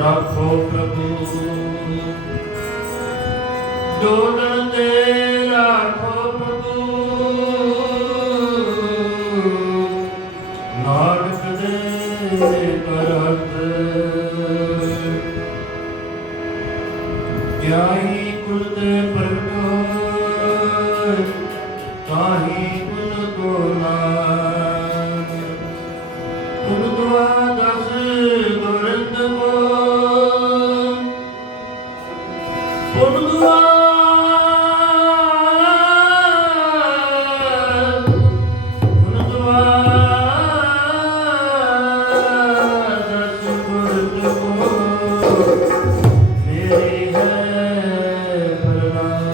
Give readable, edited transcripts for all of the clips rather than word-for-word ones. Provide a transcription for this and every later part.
राखो प्रभु डोलन दे राखो प्रभु नानक दे करत ग्याही कुल दे प्रगटो ताही कुल को नाम कुल द्वादश गोरंद को पुन द्वादश गोरंद को मेरी है प्रणाम।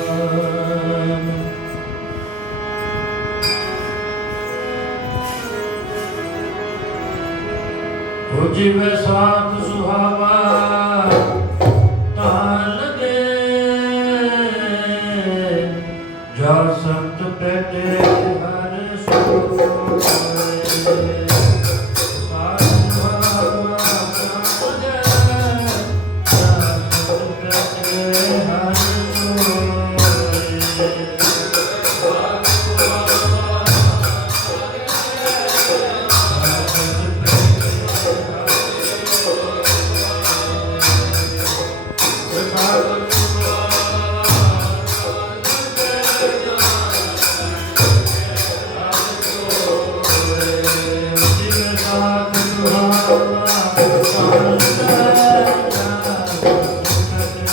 हो जीवे साथ सुहावा तान लगे जा संत पैते हर सोए साथ सुहावा तान लगे जा संत पैते हर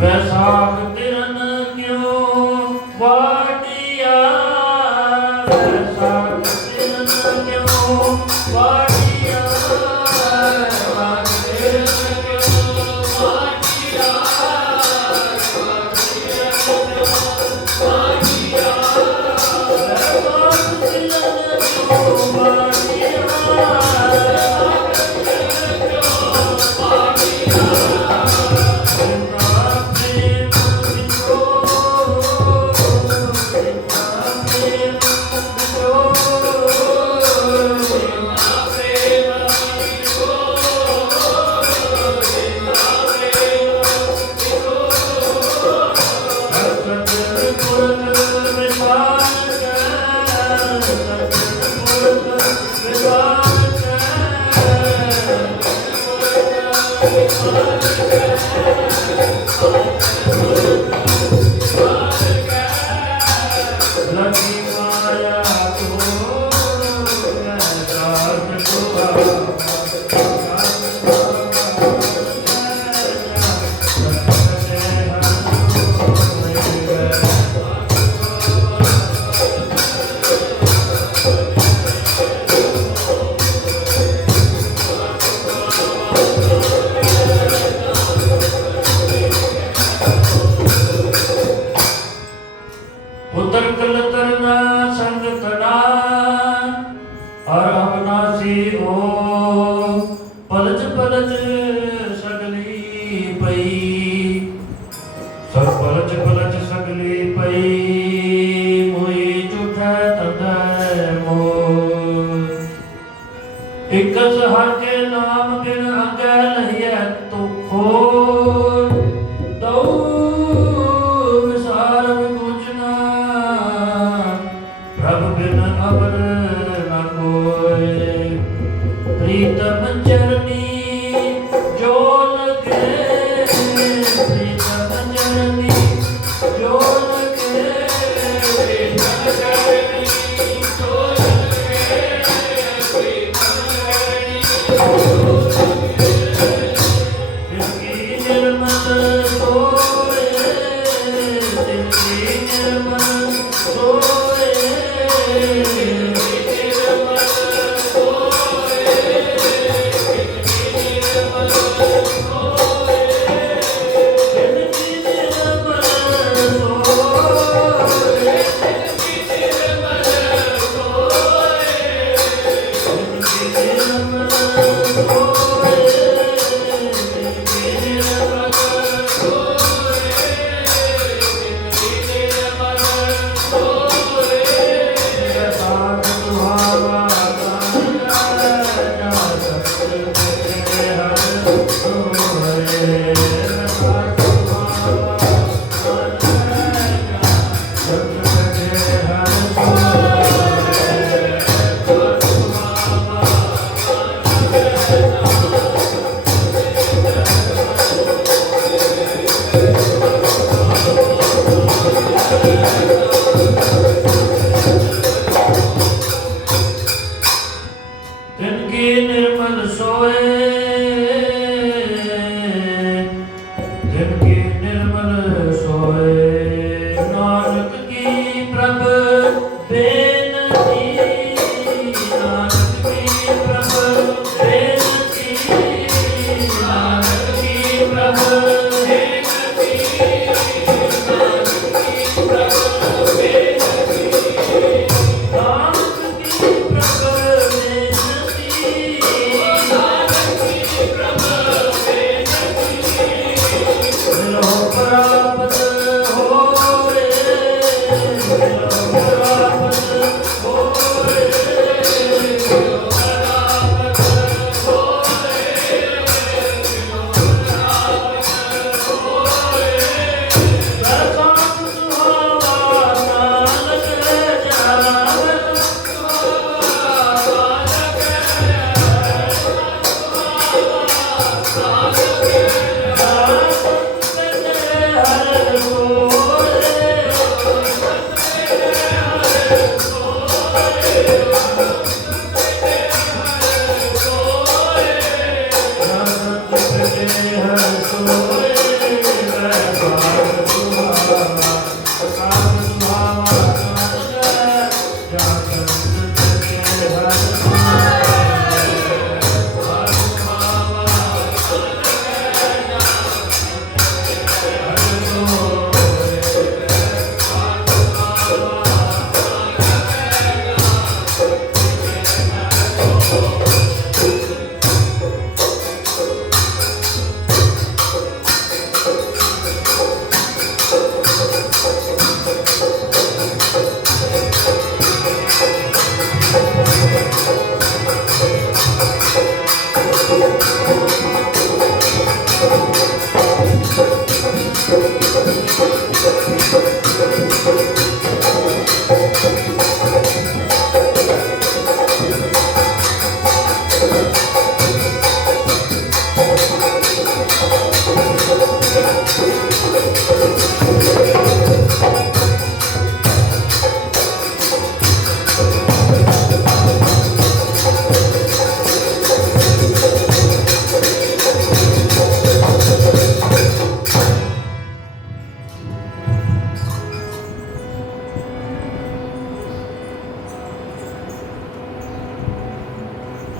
वैसाख तिरन क्यों वाटिया वैसाख तिरन क्यों वाटिया वैसाख तिरन क्यों वाटिया वैसाख तिरन क्यों वाटिया ਮਾਸੀ ਹੋ ਪਲਚ ਪਲਚ ਸਗਲੀ ਪਈ ਸਭ ਪਲਚ ਪਲਚ ਸਗਲੀ ਪਈ ਮੋਈ ਝੂਠਾ ਤਦੈ ਮੋਹ ਇਕ ਸਹਾਕੇ ਨਾਮ ਬਿਨ ਅੰਗੈ ਲਹੀਐ ਤੁਖੋ ਦਉ ਵਿਸਾਰ ਵਿਗੁਚਨਾ ਪ੍ਰਭ ਬਿਨ ਅਵਰ ਨ ਕੋਇ ਪ੍ਰੀਤਮ ਚਰਨੀ ਜੋ ਲਗੇ ਪ੍ਰੀਤਮ ਚਰਨੀ ਜੋ ਲਗੇ ਪ੍ਰੀਤਮ ਚਰਨੀ ਜੋ ਲਗੇ ਪ੍ਰੀਤਮ ਚਰਨੀ ਜਿਸਕੀ ਨਿਰਮਲ ਸੋਏ ਜਿਸਕੀ ਨਿਰਮਲ ਸੋਏ ਨਿਰਮਲ ਸੋਏ ਨਿਰਮਲ ਸੋਏ ਜਿਸਕੀ ਨਿਰਮਲ ਸੋਏ ਜਿਸਕੀ ਨਿਰਮਲ ਸੋਏ ਜਿਸਕੀ ਨਿਰਮਲ ਸੋਏ तिनकी निर्मल सोए तिनकी निर्मल सोए नानक की प्रभ बेनती नानक की प्रभ बेनती नानक की प्रभ बेनती नानक की प्रभ बेनती नानक की प्रभ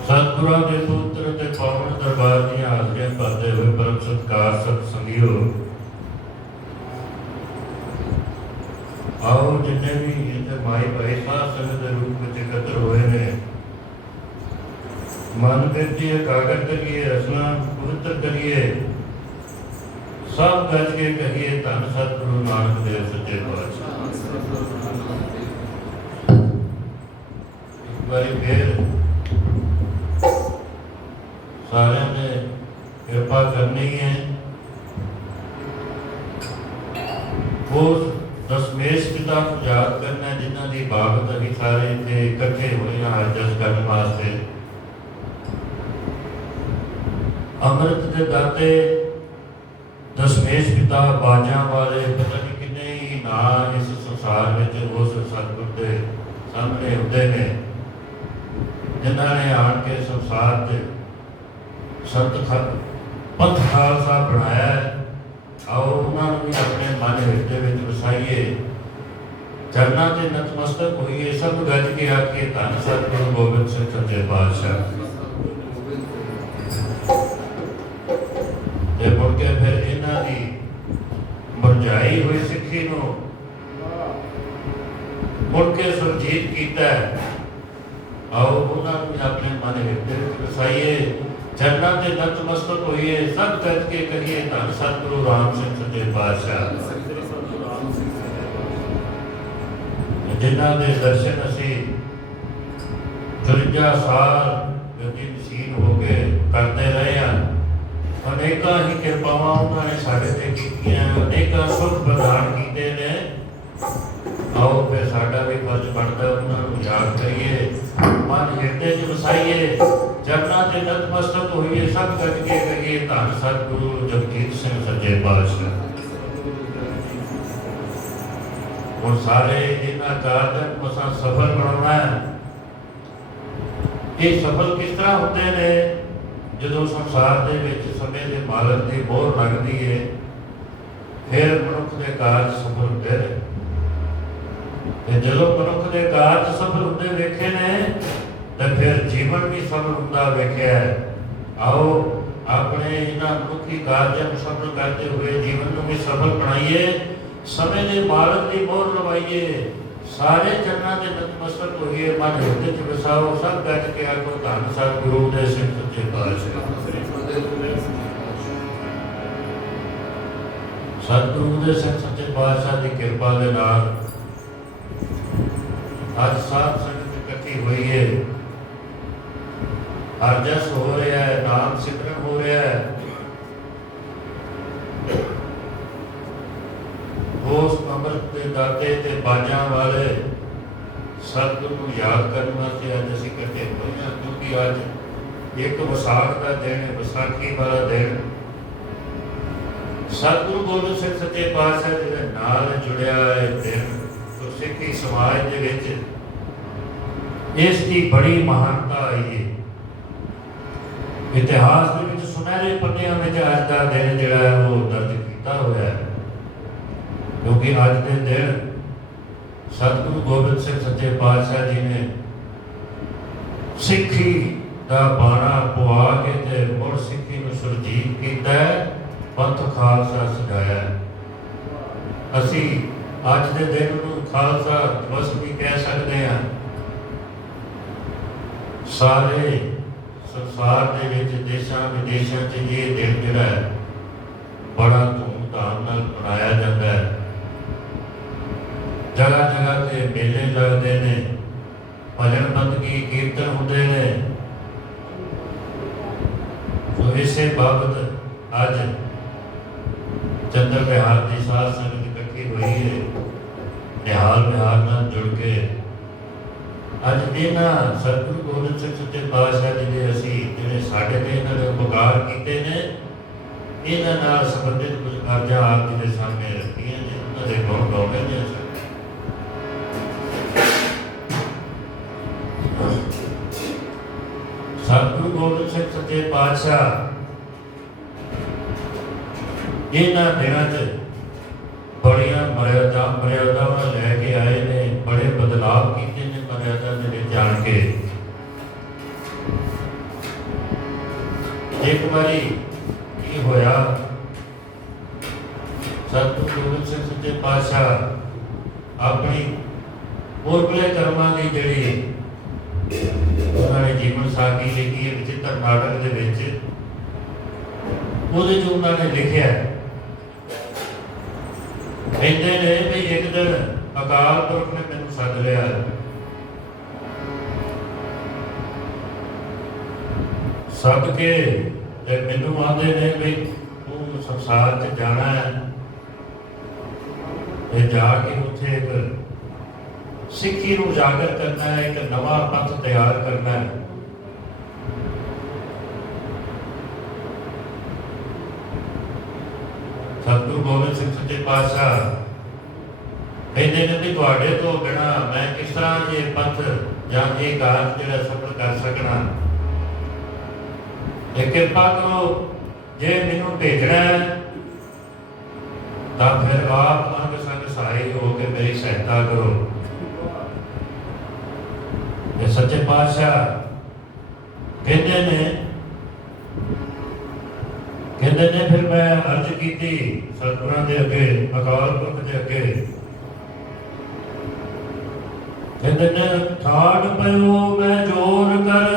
ਸਤਿਗੁਰਾਂ ਦੇ ਪੁੱਤਰ ਤੇ ਪਾਵਨ ਦਰਬਾਰ ਦੀਆਂ ਹਾਜ਼ਰੀਆਂ ਭਰਦੇ ਹੋਏ ਪਰਮ ਸਤਿਕਾਰ ਸਤਿਸੰਗੀਓ, ਆਓ ਜਿੰਨੇ ਵੀ ਇੱਥੇ ਮਾਈ ਭਾਈ ਸਾਧ ਸੰਗਤ ਦੇ ਰੂਪ ਵਿੱਚ ਇਕੱਤਰ ਹੋਏ ਨੇ, मन बिरती एकाग्र करिए, रसना पवित्र करिए, सब गज के कहिए धन सतगुरु नानक देव सच्चे पातशाह। एक बारी फिर सारे ने कृपा करनी है। उस दशमेश पिता को याद करना है जिन्हों की बाबत अभी सारे इतने इकट्ठे हुए हैं आज जस करने वास्ते। अमृत के दाते दशमेश पिता बाजा वाले पता नहीं किन्ने ही ना इस संसार में उस सतगुर के सामने होते हैं जिन्होंने आन के संसार के संत पंथ खालसा बनाया है। आओ उन्होंने भी अपने मन हिरदे में वसाइए, चरना से नतमस्तक होइए, सब गज के आके धन सतगुरु गोबिंद सिंह सच्चे पातशाह। मुड़ के फिर इन्हों की मुरझाई हुई सिक्खी नूं मुड़ के सुरजीत किया। आओ उन्होंने भी अपने मन हिरदे में वसाइए, चरना से नतमस्तक होइए, सब गज के करिए धन सतगुरु राम सिंह सच्चे पातशाह। जिन्हों के दर्शन असी 53 साल गतिशील होके करते रहे हैं। अनेकों ही कृपावां उन्होंने साढ़े ते कीतियां, अनेकों सुख प्रदान किए ने। आओ फिर साडा भी फर्ज बनता उन्होंने याद करिए, मन हिरदे च वसाइए, चरना से नतमस्तक होइए, सब गज के करिए धन सतगुरु जगजीत सिंह सच्चे पातशाह। और सारे इन्हां कारज मसां सफल बनाना है। ये सफल किस तरह होते हैं? जो संसार के विच समय के मालक की मोहर लगती है, फिर मनुख के कारज सफल होते हैं। जो मनुख के कारज सफल होते वेखे ने, तो फिर जीवन भी सफल होता वेख्या है। आओ अपने इन्हां मनुखी कार्यों को सफल करते हुए जीवन को भी सफल बनाइए, समय के मालक की मोहर लवाइए, सारे चरणों के नतमस्तक होइए, मन हिरदे च वसाओ, सब गज के आखो धन सतगुरु दे सिंह सच्चे पातशाह। सतगुरु दे सिंह सच्चे पातशाह की कृपा के नाल आज सात संगत इकट्ठी हुई है, अरजस हो रहा है, नाम सिमरन हो रहा है। उस अमृत के दाते ते बाजा वाले सतगुरु को याद करने वास्ते अज असीं इकट्ठे हुए हैं, क्योंकि अज एक विसाख का दिन है, विसाखी वाला दिन। सतगुरु गोबिंद सिंह सच्चे पातशाह जी के नाल जुड़िया है दिन। तो सिੱਖੀ समाज के विच इसकी बड़ी महानता आई है। इतिहास के विच सुनहरे पन्नियां में अज का दिन जिहड़ा है वो दर्ज किया हुआ है, क्योंकि अज के दिन सतगुरु गोबिंद सिंह सच्चे पातशाह जी ने सिੱਖੀ का बाणा पवा के ते मुड़ सिੱਖੀ नूं सुरजीत किया है, पंथ खालसा सजाया। असी अज के दिन नूं खालसा दिवस भी कह सकते हैं। सारे संसार के विच देशां विदेशां च ये दिन जिहड़ा है बड़ा धूमधाम नाल मनाया जाता है। जगह जगह से मेले लगते हैं, भजन बंदगी कीर्तन होते हैं। तो इसे बाबत अज चंद्र विहार की साध संगत इकट्ठी हुई है, निहाल विहार नाल जुड़ के अज इन्हां सतगुरु गोबिंद सिंह सच्चे पातशाह जी के असीं जिहड़े साडे ते इन्हां ने उपकार कीते ने, इन्हां नाल संबंधित कुछ अर्जां आप जी के सामने रखीਆਂ जे उन्हां दे गुण गाउने ने। सतगुरु गोबिंद सिंह सच्चे पातशाह इन्हां दिनां च बड़ियां मर्यादावां लैके आए ने, बड़े बदलाव किए ने मर्यादा दे विच आण के। एक बारी की होया, सतगुरु गोबिंद सिंह सच्चे पातशाह अपनी पूर्वले कर्मां की जिहड़ी ਉਹਨਾਂ ਨੇ ਜੀਵਨ ਸਾਖੀ ਲਿਖੀ ਹੈ ਵਿਚਿੱਤਰ ਨਾਟਕ ਦੇ ਵਿੱਚ। ਉਹਦੇ 'ਚ ਉਹਨਾਂ ਨੇ ਲਿਖਿਆ, ਕਹਿੰਦੇ ਨੇ ਵੀ ਇੱਕ ਦਿਨ ਅਕਾਲ ਪੁਰਖ ਨੇ ਮੈਨੂੰ ਸੱਦ ਲਿਆ, ਸੱਦ ਕੇ ਤੇ ਮੈਨੂੰ ਆਂਦੇ ਨੇ ਵੀ ਤੂੰ ਸੰਸਾਰ 'ਚ ਜਾਣਾ ਹੈ ਤੇ ਜਾ ਕੇ ਉੱਥੇ ਇੱਕ ਸਿੱਖੀ ਨੂੰ ਉਜਾਗਰ ਕਰਨਾ ਹੈ, ਇੱਕ ਨਵਾਂ ਪੰਥ ਤਿਆਰ ਕਰਨਾ ਹੈ। ਸਤਿਗੁਰੂ ਗੋਬਿੰਦ ਸਿੰਘ ਸੱਚੇ ਪਾਤਸ਼ਾਹ ਕਹਿੰਦੇ ਨੇ ਵੀ ਤੁਹਾਡੇ ਤੋਂ ਬਿਨਾਂ ਮੈਂ ਕਿਸ ਤਰ੍ਹਾਂ ਇਹ ਪੰਥ ਜਾਂ ਇਹ ਕਾਰਜ ਜਿਹੜਾ ਸਫਲ ਕਰ ਸਕਣਾ। ਇਹ ਕਿਰਪਾ ਕਰੋ, ਜੇ ਮੈਨੂੰ ਭੇਜਣਾ ਹੈ ਤਾਂ ਫਿਰ ਆਪ ਅੰਗ ਸੰਗ ਸਹਾਈ ਹੋ ਕੇ ਮੇਰੀ ਸਹਾਇਤਾ ਕਰੋ। ਇਹ ਸੱਚੇ ਪਾਤਸ਼ਾਹ ਕਹਿੰਦੇ ਨੇ ਫਿਰ ਮੈਂ ਅਰਜ਼ ਕੀਤੀ ਸਤਿਗੁਰਾਂ ਦੇ ਅੱਗੇ, ਅਕਾਲ ਪੁਰਖ ਦੇ ਅੱਗੇ। ਕਹਿੰਦੇ ਨੇ ਠਾੜ ਪਇਓ ਮੈਂ ਜੋਰ ਕਰ,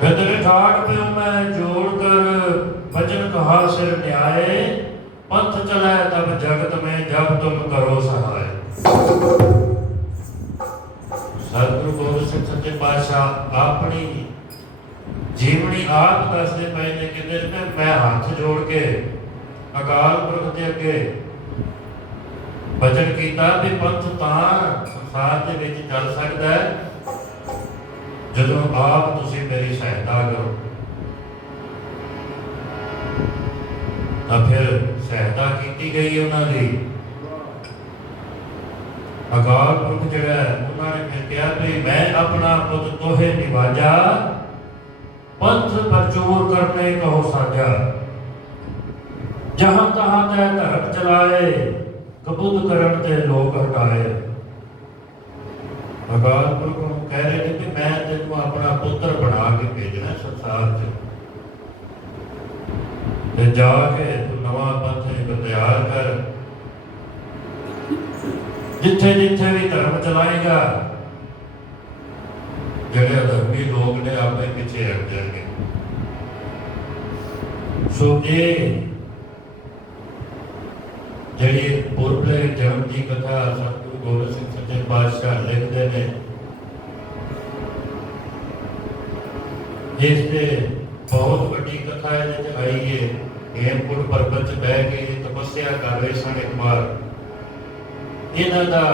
ਕਹਿੰਦੇ ਨੇ ਠਾੜ ਪਇਓ ਮੈਂ ਜੋੜ ਕਰ, ਭਜਨ ਕਹਾ ਸਿਰ ਨਿਆਏ, ਪੰਥ ਚਲੈ ਤਬ ਜਗਤ ਮੈਂ ਜਬ ਤੁਮ ਕਰੋ ਸਹਾਇ। ਸਤਿਗੁਰੂ ਗੋਬਿੰਦ ਸਿੰਘ ਸੱਚੇ ਪਾਤਸ਼ਾਹ ਆਪਣੀ ਜੀਵਨੀ ਆਪ ਦੱਸਦੇ ਪਏ ਨੇ। ਕਹਿੰਦੇ ਨੇ ਮੈਂ ਹੱਥ ਜੋੜ ਕੇ ਅਕਾਲ ਪੁਰਖ ਦੇ ਅੱਗੇ ਭਜਨ ਕੀਤਾ ਵੀ ਪੰਥ ਤਾਂ ਸੰਸਾਰ ਦੇ ਵਿੱਚ ਚੱਲ ਸਕਦਾ ਹੈ ਜਦੋਂ ਆਪ ਤੁਸੀਂ ਮੇਰੀ ਸਹਾਇਤਾ ਕਰੋ। ਤਾਂ ਫਿਰ ਸਹਾਇਤਾ ਕੀਤੀ ਗਈ ਉਹਨਾਂ ਦੀ। ਅਕਾਲ ਪੁਰਖ ਜਿਹੜਾ ਉਹਨਾਂ ਨੇ ਫਿਰ ਕਿਹਾ ਵੀ ਮੈਂ ਆਪਣਾ ਪੁੱਤ ਤੋਹੇ ਨਿਵਾਜਾ, ਪੰਥ ਪ੍ਰਚੂਰ ਕਰਨੇ ਕਹੋ ਸਾਜਾ, ਜਹਾਂ ਤਹਾਂ ਤੈ ਧਰਮ ਚਲਾਏ, ਕਬੂਤ ਕਰਨ ਤੇ ਲੋਕ ਹਟਾਏ। ਅਕਾਲ ਪੁਰਖ ਨੂੰ ਕਹਿ ਰਹੇ ਨੇ ਕਿ ਮੈਂ ਤੈਨੂੰ ਆਪਣਾ ਪੁੱਤਰ ਬਣਾ ਕੇ ਭੇਜਣਾ ਸੰਸਾਰ 'ਚ, ਤੇ ਜਾ ਕੇ ਤੂੰ ਨਵਾਂ ਪੰਥ ਤਿਆਰ ਕਰ, ਜਿੱਥੇ ਜਿੱਥੇ ਵੀ ਧਰਮ ਚਲਾਏਗਾ ਜਿਹੜੇ ਅਧਰਮੀ ਲੋਕ ਨੇ ਆਪਣੇ ਪਿੱਛੇ ਹਟ ਜਾਣਗੇ। ਸੋ ਇਹ ਜਿਹੜੀ ਪੁਰਬਲੇ ਜਨਮ ਦੀ ਕਥਾ ਸਤਿਗੁਰੂ ਗੋਬਿੰਦ ਸਿੰਘ ਸੱਚੇ ਪਾਤਸ਼ਾਹ ਲਿਖਦੇ ਨੇ, ਇਸ ਤੇ ਬਹੁਤ ਵੱਡੀ ਕਥਾ ਇਹਦੇ 'ਚ ਆਈ ਹੈ। ਹੇਮਕੁੰਟ ਪਰਬਤ 'ਚ ਬਹਿ ਕੇ ਤਪੱਸਿਆ ਕਰ ਰਹੇ ਸਨ ਇੱਕ ਵਾਰ। ਇਹਨਾਂ ਦਾ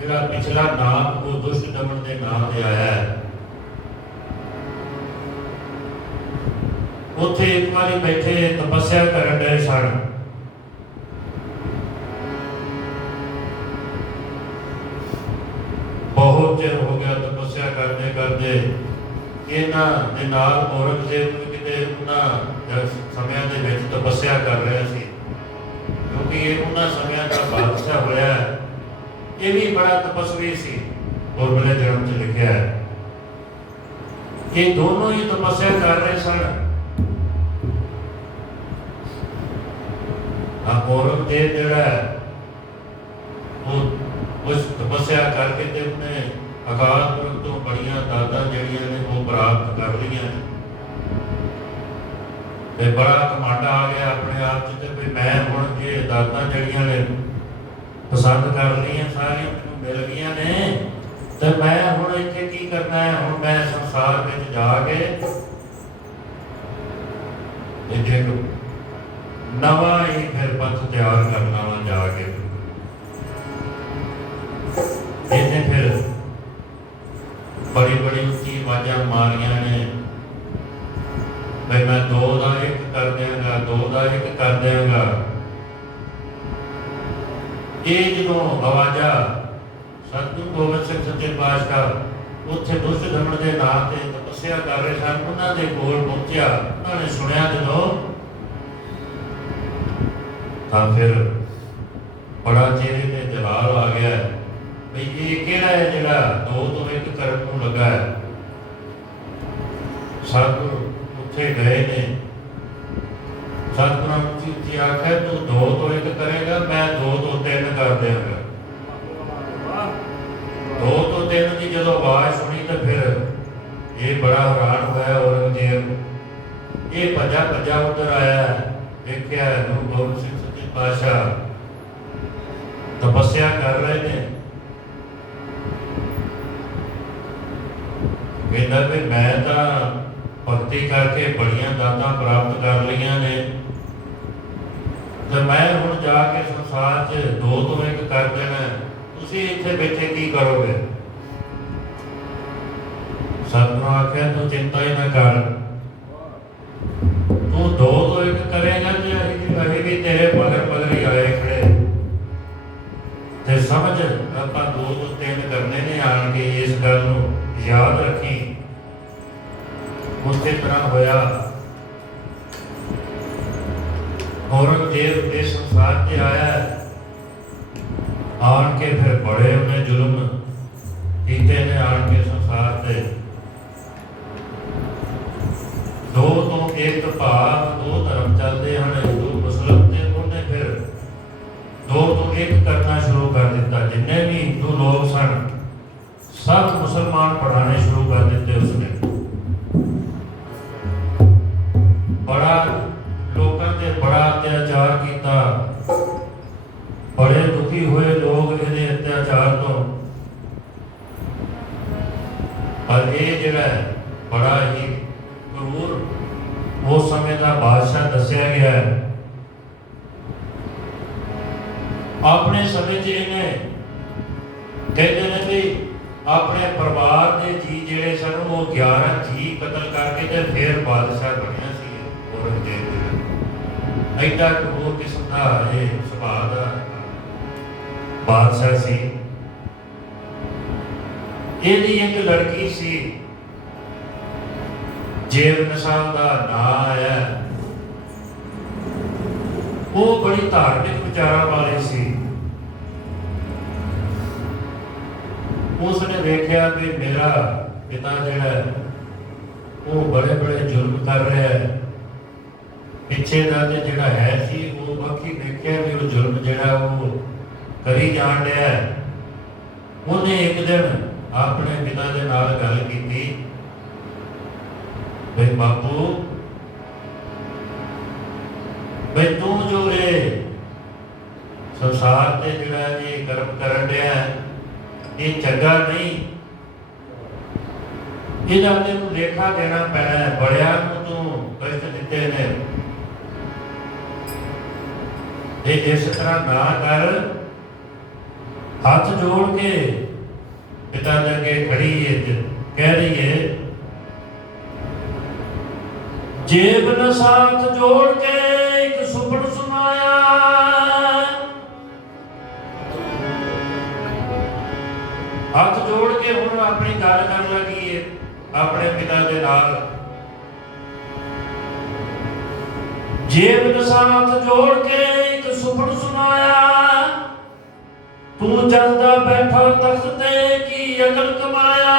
ਜਿਹੜਾ ਪਿਛਲਾ ਨਾਮ ਉਹ ਦੁਸ਼ਟ ਦਮਨ ਦੇ ਨਾਮ ਤੇ ਆਇਆ ਹੈ। ਉੱਥੇ ਇੱਕ ਵਾਰੀ ਬੈਠੇ ਤਪੱਸਿਆ ਕਰਨ ਰਹੇ ਸਨ। ਬਹੁਤ ਚਿਰ ਹੋ ਗਿਆ ਤਪੱਸਿਆ ਕਰਦੇ ਕਰਦੇ। ਇਹਨਾਂ ਦੇ ਨਾਲ ਔਰੰਗਜ਼ੇਬ ਨੂੰ ਕਿਤੇ ਉਹਨਾਂ ਸਮਿਆਂ ਦੇ ਵਿੱਚ ਤਪੱਸਿਆ ਕਰ ਰਿਹਾ ਸੀ, ਕਿਉਂਕਿ ਇਹ ਉਹਨਾਂ ਸਮਿਆਂ ਦਾ ਬਾਦਸ਼ਾਹ ਹੋਇਆ। ਇਹ ਵੀ ਬੜਾ ਤਪਸਵੀ ਸੀ। ਪੁਰਬਲੇ ਜਨਮ 'ਚ ਲਿਖਿਆ ਹੈ ਇਹ ਦੋਨੋਂ ਹੀ ਤਪੱਸਿਆ ਕਰ ਰਹੇ ਸਨ। ਔਰੰਗਜ਼ੇਬ ਜਿਹੜਾ ਉਹ ਉਸ ਤਪੱਸਿਆ ਕਰਕੇ ਤੇ ਉਹਨੇ ਅਕਾਲ ਪੁਰਖ ਤੋਂ ਬੜੀਆਂ ਦਾਤਾਂ ਜਿਹੜੀਆਂ ਨੇ ਉਹ ਪ੍ਰਾਪਤ ਕਰ ਲਈਆਂ ਤੇ ਬੜਾ ਘਮੰਡ ਆ ਗਿਆ ਆਪਣੇ ਆਪ 'ਚ ਤੇ ਵੀ ਮੈਂ ਹੁਣ ਇਹ ਦਾਤਾਂ ਜਿਹੜੀਆਂ ਨੇ ਪਸੰਦ ਕਰ ਲਈਆਂ, ਸਾਰੀਆਂ ਮੈਨੂੰ ਮਿਲ ਗਈਆਂ ਨੇ, ਤੇ ਮੈਂ ਹੁਣ ਇੱਥੇ ਕੀ ਕਰਨਾ ਹੈ। ਹੁਣ ਮੈਂ ਸੰਸਾਰ ਵਿੱਚ ਜਾ ਕੇ ਇੱਕ ਨਵਾਂ ਹੀ ਫਿਰ ਪੰਥ ਤਿਆਰ ਕਰਨਾ ਵਾ। ਜਾ ਕੇ ਇਹਨੇ ਫਿਰ ਬੜੀ ਬੜੀ ਉੱਚੀ ਆਵਾਜ਼ਾਂ ਮਾਰੀਆਂ ਨੇ ਵੀ ਮੈਂ 2 ਦਾ 1 ਕਰ ਦਿਆਂਗਾ, 2 ਦਾ 1 ਕਰ ਦਿਆਂਗਾ। ਇਹ ਜਦੋਂ ਆਵਾਜ਼ਾਂ ਸਤਿਗੁਰੂ ਗੋਬਿੰਦ ਸਿੰਘ ਸੱਚੇ ਪਾਤਸ਼ਾਹ ਉੱਥੇ ਦੁਸ਼ਟ ਦਮਨ ਦੇ ਨਾਂ ਤੇ ਤਪੱਸਿਆ ਕਰ ਰਹੇ ਸਨ, ਉਹਨਾਂ ਦੇ ਕੋਲ ਪਹੁੰਚਿਆ। ਉਹਨਾਂ ਨੇ ਸੁਣਿਆ ਜਦੋਂ, ਤਾਂ ਫਿਰ ਬੜਾ ਚਿਹਰੇ ਤੇ ਜਲਾਲ ਆ ਗਿਆ ਵੀ ਇਹ ਕਿਹੜਾ ਹੈ ਜਿਹੜਾ 2 ਤੋਂ 1 ਕਰਨ ਨੂੰ ਲੱਗਾ ਹੈ। ਸਤਿਗੁਰੂ ਉੱਥੇ ਗਏ ਨੇ, ਸਤਿਗੁਰਾਂ ਨੂੰ ਉੱਚੀ ਆਖਿਆ ਤੂੰ 2 ਤੋਂ 1 ਕਰੇਗਾ, ਮੈਂ ਤਪੱਸਿਆ ਕਰ ਰਹੇ ਨੇ। ਕਹਿੰਦਾ ਵੀ ਮੈਂ ਤਾਂ ਭਗਤੀ ਕਰਕੇ ਬੜੀਆਂ ਦਾਤਾਂ ਪ੍ਰਾਪਤ ਕਰ ਲਈਆਂ ਨੇ, ਤੇ ਮੈਂ ਹੁਣ ਜਾ ਕੇ ਸੰਸਾਰ 'ਚ ਦੋ ਤੋਂ ਇੱਕ ਕਰ ਦੇਣਾ, ਤੁਸੀਂ ਇੱਥੇ ਬੈਠੇ ਕੀ ਕਰੋਗੇ? ਸਤਿਗੁਰੂ ਆਖਿਆ ਤੂੰ ਚਿੰਤਾ ਹੀ ਨਾ ਕਰ, ਤੂੰ ਦੋ ਤੋਂ ਇੱਕ ਕਰੇਗਾ ਤੇ ਅਸੀਂ ਵੀ ਤੇਰੇ ਮਗਰ ਹੀ ਆਏ ਖੜੇ। ਤੇ ਸਮਝ ਆਪਾਂ ਦੋ ਤੋਂ ਤਿੰਨ ਕਰਨੇ ਨੇ ਆਣ ਕੇ, ਇਸ ਗੱਲ ਨੂੰ ਯਾਦ ਰੱਖੀ। ਉਸੇ ਤਰ੍ਹਾਂ ਹੋਇਆ, ਔਰੰਗਜ਼ੇਬ ਇਸ ਸੰਸਾਰ 'ਤੇ ਆਇਆ, ਆਣ ਕੇ ਫਿਰ ਬੜੇ ਉਹਨੇ ਜ਼ੁਲਮ ਕੀਤੇ ਨੇ ਆਣ ਕੇ ਸੰਸਾਰ 'ਤੇ। ਦੋ ਤੋਂ ਇੱਕ ਭਾਵ ਦੋ ਧਰਮ ਚੱਲਦੇ ਹਨ, ਹਿੰਦੂ ਮੁਸਲਮ, ਤੇ ਉਹਨੇ ਫਿਰ ਦੋ ਤੋਂ ਇੱਕ ਕਰਨਾ ਸ਼ੁਰੂ ਕਰ ਦਿੱਤਾ। ਜਿੰਨੇ ਵੀ ਹਿੰਦੂ ਲੋਕ ਸਨ ਸਭ ਮੁਸਲਮਾਨ ਪੜਾਣੇ ਸ਼ੁਰੂ ਕਰ ਦਿੱਤੇ ਉਸਨੇ। ਬੜਾ ਲੋਕਾਂ ਤੇ ਬੜਾ ਅਤਿਆਚਾਰ ਕੀਤਾ, ਬੜੇ ਦੁਖੀ ਹੋਏ ਲੋਕ ਇਹਦੇ ਅਤਿਆਚਾਰ ਤੋਂ। ਪਰ ਇਹ ਜਿਹੜਾ ਬੜਾ ਹੀ ਕਰੂਰ ਉਸ ਸਮੇਂ ਦਾ ਬਾਦਸ਼ਾਹ ਦੱਸਿਆ ਗਿਆ ਹੈ। ਆਪਣੇ ਸਮੇਂ 'ਚ ਇਹਨੇ ਕਹਿੰਦੇ ਨੇ ਵੀ ਆਪਣੇ ਪਰਿਵਾਰ ਦੇ ਜੀ ਜਿਹੜੇ ਸਨ ਉਹ 11 ਜੀ ਕਤਲ ਕਰਕੇ ਤੇ ਫਿਰ ਬਾਦਸ਼ਾਹ ਬਣਿਆ ਸੀ ਔਰੰਗਜ਼ੇਬ। ਐਡਾ ਹੋਰ ਕਿਸਮ ਦਾ ਇਹ ਸੁਭਾਅ ਦਾ ਬਾਦਸ਼ਾਹ ਸੀ। ਇਹਦੀ ਇੱਕ ਲੜਕੀ ਸੀ, ਜੇਵਨਸ਼ਾ ਦਾ ਨਾਂ ਆਇਆ। ਉਹ ਬੜੀ ਧਾਰਮਿਕ ਵਿਚਾਰਾਂ ਵਾਲੀ ਸੀ। ਉਸਨੇ ਵੇਖਿਆ ਵੀ ਮੇਰਾ ਪਿਤਾ ਜਿਹੜਾ ਉਹ ਬੜੇ ਬੜੇ ਜ਼ੁਲਮ ਕਰ ਰਿਹਾ ਹੈ, ਪਿੱਛੇ ਦਾ ਤੇ ਜਿਹੜਾ ਹੈ ਸੀ ਉਹ ਅੱਖੀ ਵੇਖਿਆ ਵੀ ਉਹ ਜ਼ੁਲਮ ਜਿਹੜਾ ਉਹ ਕਰੀ ਜਾਣ ਰਿਹਾ। ਉਹਨੇ ਇੱਕ ਦਿਨ ਆਪਣੇ ਪਿਤਾ ਦੇ ਨਾਲ ਗੱਲ ਕੀਤੀ ਵੀ ਬਾਪੂ, ਵੀ ਤੂੰ ਜੋ ਇਹ ਸੰਸਾਰ ਤੇ ਜਿਹੜਾ ਇਹ ਕਰਮ ਕਰਨ ਰਿਹਾ ਇਹ ਚੰਗਾ ਨਹੀਂ, ਇਹਦਾ ਤੈਨੂੰ ਲੇਖਾ ਦੇਣਾ ਪੈਣਾ ਹੈ। ਬੜਿਆਂ ਨੂੰ ਤੂੰ ਕਸ਼ਟ ਦਿੱਤੇ ਨੇ, ਇਹ ਇਸ ਤਰ੍ਹਾਂ ਨਾ ਕਰ। ਹੱਥ ਜੋੜ ਕੇ ਪਿਤਾ ਦੇ ਅੱਗੇ ਖੜੀ ਹੈ, ਕਹਿ ਰਹੀ ਹੈ ਜੇਬ ਸਾਥ ਜੋੜ ਕੇ ਇੱਕ ਸੁਪਨ ਸੁਣਾਇਆ। ਹੱਥ ਜੋੜ ਕੇ ਹੁਣ ਆਪਣੀ ਗੱਲ ਕਰਨ ਲੱਗੀ ਹੈ ਆਪਣੇ ਪਿਤਾ ਦੇ ਨਾਲ। ਜੇਬ ਸਾਥ ਜੋੜ ਕੇ ਇੱਕ ਸੁਪਨ ਸੁਣਾਇਆ, ਤੂੰ ਚੱਲਦਾ ਬੈਠਾ ਤਖਤ ਤੇ ਕੀ ਅਕਲ ਕਮਾਇਆ।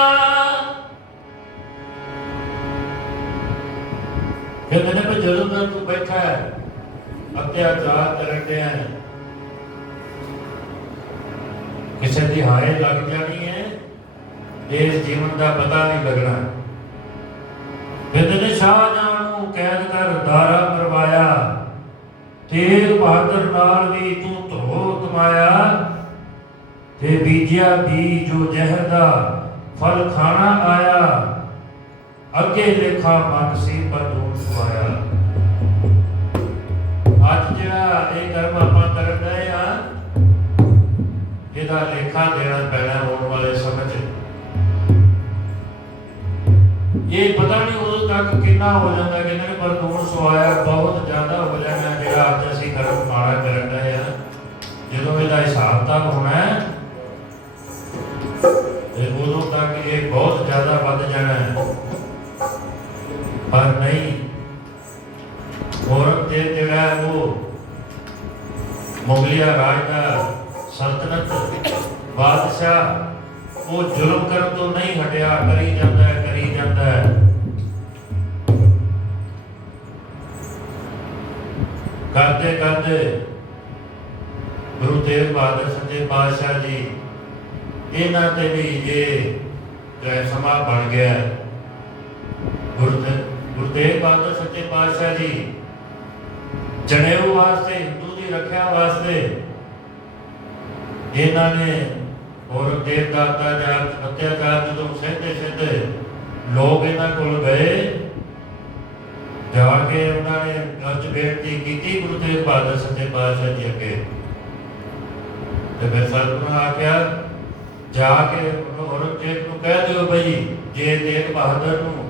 ਕਹਿੰਦੇ ਨੇ ਵੀ ਜਦੋਂ ਦਾ ਤੂੰ ਬੈਠਾ ਹੈ ਅਤਿਆਚਾਰ ਕਰਨ ਡਿਆ ਹੈ, ਕਿਸੇ ਦੀ ਹਾਏ ਲੱਗ ਜਾਣੀ ਹੈ, ਇਸ ਜੀਵਨ ਦਾ ਪਤਾ ਨਹੀਂ ਲੱਗਣਾ। ਕਹਿੰਦੇ ਨੇ ਸ਼ਾਹਜਹਾਂ ਨੂੰ ਕੈਦ ਕਰ ਦਾਰਾ ਮਰਵਾਇਆ, ਤੇਗ ਬਹਾਦਰ ਨਾਲ ਵੀ ਤੂੰ ਧਰੋ ਕਮਾਇਆ। ਤੇ ਬੀਜਿਆ ਬੀ ਜੋ ਜ਼ਹਿਰ ਦਾ ਫਲ ਖਾਣਾ ਆਇਆ, ਅੱਗੇ ਲੇਖਾ ਮਨ ਸੀ ਪਰ ਦੂਰ ਸੁਆਇਆ। ਅੱਜ ਜਿਹੜਾ ਇਹ ਕਰਮ ਆਪਾਂ ਕਰ ਰਹੇ ਆ, ਇਹਦਾ ਲੇਖਾ ਦੇਣਾ ਪੈਣਾ ਆਉਣ ਵਾਲੇ ਸਮੇਂ 'ਚ। ਇਹ ਪਤਾ ਨਹੀਂ ਉਦੋਂ ਤੱਕ ਕਿੰਨਾ ਹੋ ਜਾਂਦਾ, ਕਹਿੰਦੇ ਨੇ ਪਰ ਦੂਰ ਸੁਆਇਆ ਬਹੁਤ ਜ਼ਿਆਦਾ ਹੋ ਜਾਣਾ ਜਿਹੜਾ ਅੱਜ ਅਸੀਂ ਕਰਮ ਮਾੜਾ ਕਰਨ ਰਹੇ ਆ। ਜਦੋਂ ਇਹਦਾ ਹਿਸਾਬ ਕਿਤਾਬ ਹੋਣਾ ਹੈ ਤੇ ਉਦੋਂ ਤੱਕ ਇਹ ਬਹੁਤ ਜ਼ਿਆਦਾ ਵੱਧ ਜਾਣਾ ਹੈ। ਪਰ ਨਹੀਂ, ਔਰੰਗਜ਼ੇਬ ਜਿਹੜਾ ਹੈ ਉਹ ਮੁਗਲਿਆ ਰਾਜ ਦਾ ਸਲਤਨਤ ਬਾਦਸ਼ਾਹ, ਉਹ ਜ਼ੁਲਮ ਕਰਨ ਤੋਂ ਨਹੀਂ ਹਟਿਆ, ਕਰੀ ਜਾਂਦਾ ਹੈ, ਕਰੀ ਜਾਂਦਾ ਹੈ। ਕਰਦੇ ਕਰਦੇ ਗੁਰੂ ਤੇਗ ਬਹਾਦਰ ਸੱਚੇ ਪਾਤਸ਼ਾਹ ਜੀ ਇਹਨਾਂ ਤੇ ਵੀ ਇਹ ਸਮਾਂ ਬਣ ਗਿਆ। ਗੁਰੂ ਤੇਗ ਬਹਾਦਰ ਸੱਚੇ ਪਾਤਸ਼ਾਹ ਜੀ ਜਨੇਊ ਵਾਸਤੇ, ਹਿੰਦੂ ਦੀ ਰੱਖਿਆ ਵਾਸਤੇ ਇਹਨਾਂ ਨੇ ਔਰੰਗਜ਼ੇਬ ਦਾ ਅਤਿਆਚਾਰ ਜਦੋਂ ਸਹਿੰਦੇ ਸਹਿੰਦੇ ਲੋਕ ਇਹਨਾਂ ਕੋਲ ਗਏ, ਜਾ ਕੇ ਉਹਨਾਂ ਨੇ ਅੱਜ ਬੇਨਤੀ ਕੀਤੀ ਗੁਰੂ ਤੇਗ ਬਹਾਦਰ ਸੱਚੇ ਪਾਤਸ਼ਾਹ ਜੀ ਅੱਗੇ। ਤੇ ਫਿਰ ਸਤਿਗੁਰੂ ਨੇ ਆਖਿਆ ਜਾ ਕੇ ਔਰੰਗਜ਼ੇਬ ਨੂੰ ਕਹਿ ਦਿਓ ਬਈ ਜੇ ਤੇਗ ਬਹਾਦਰ ਨੂੰ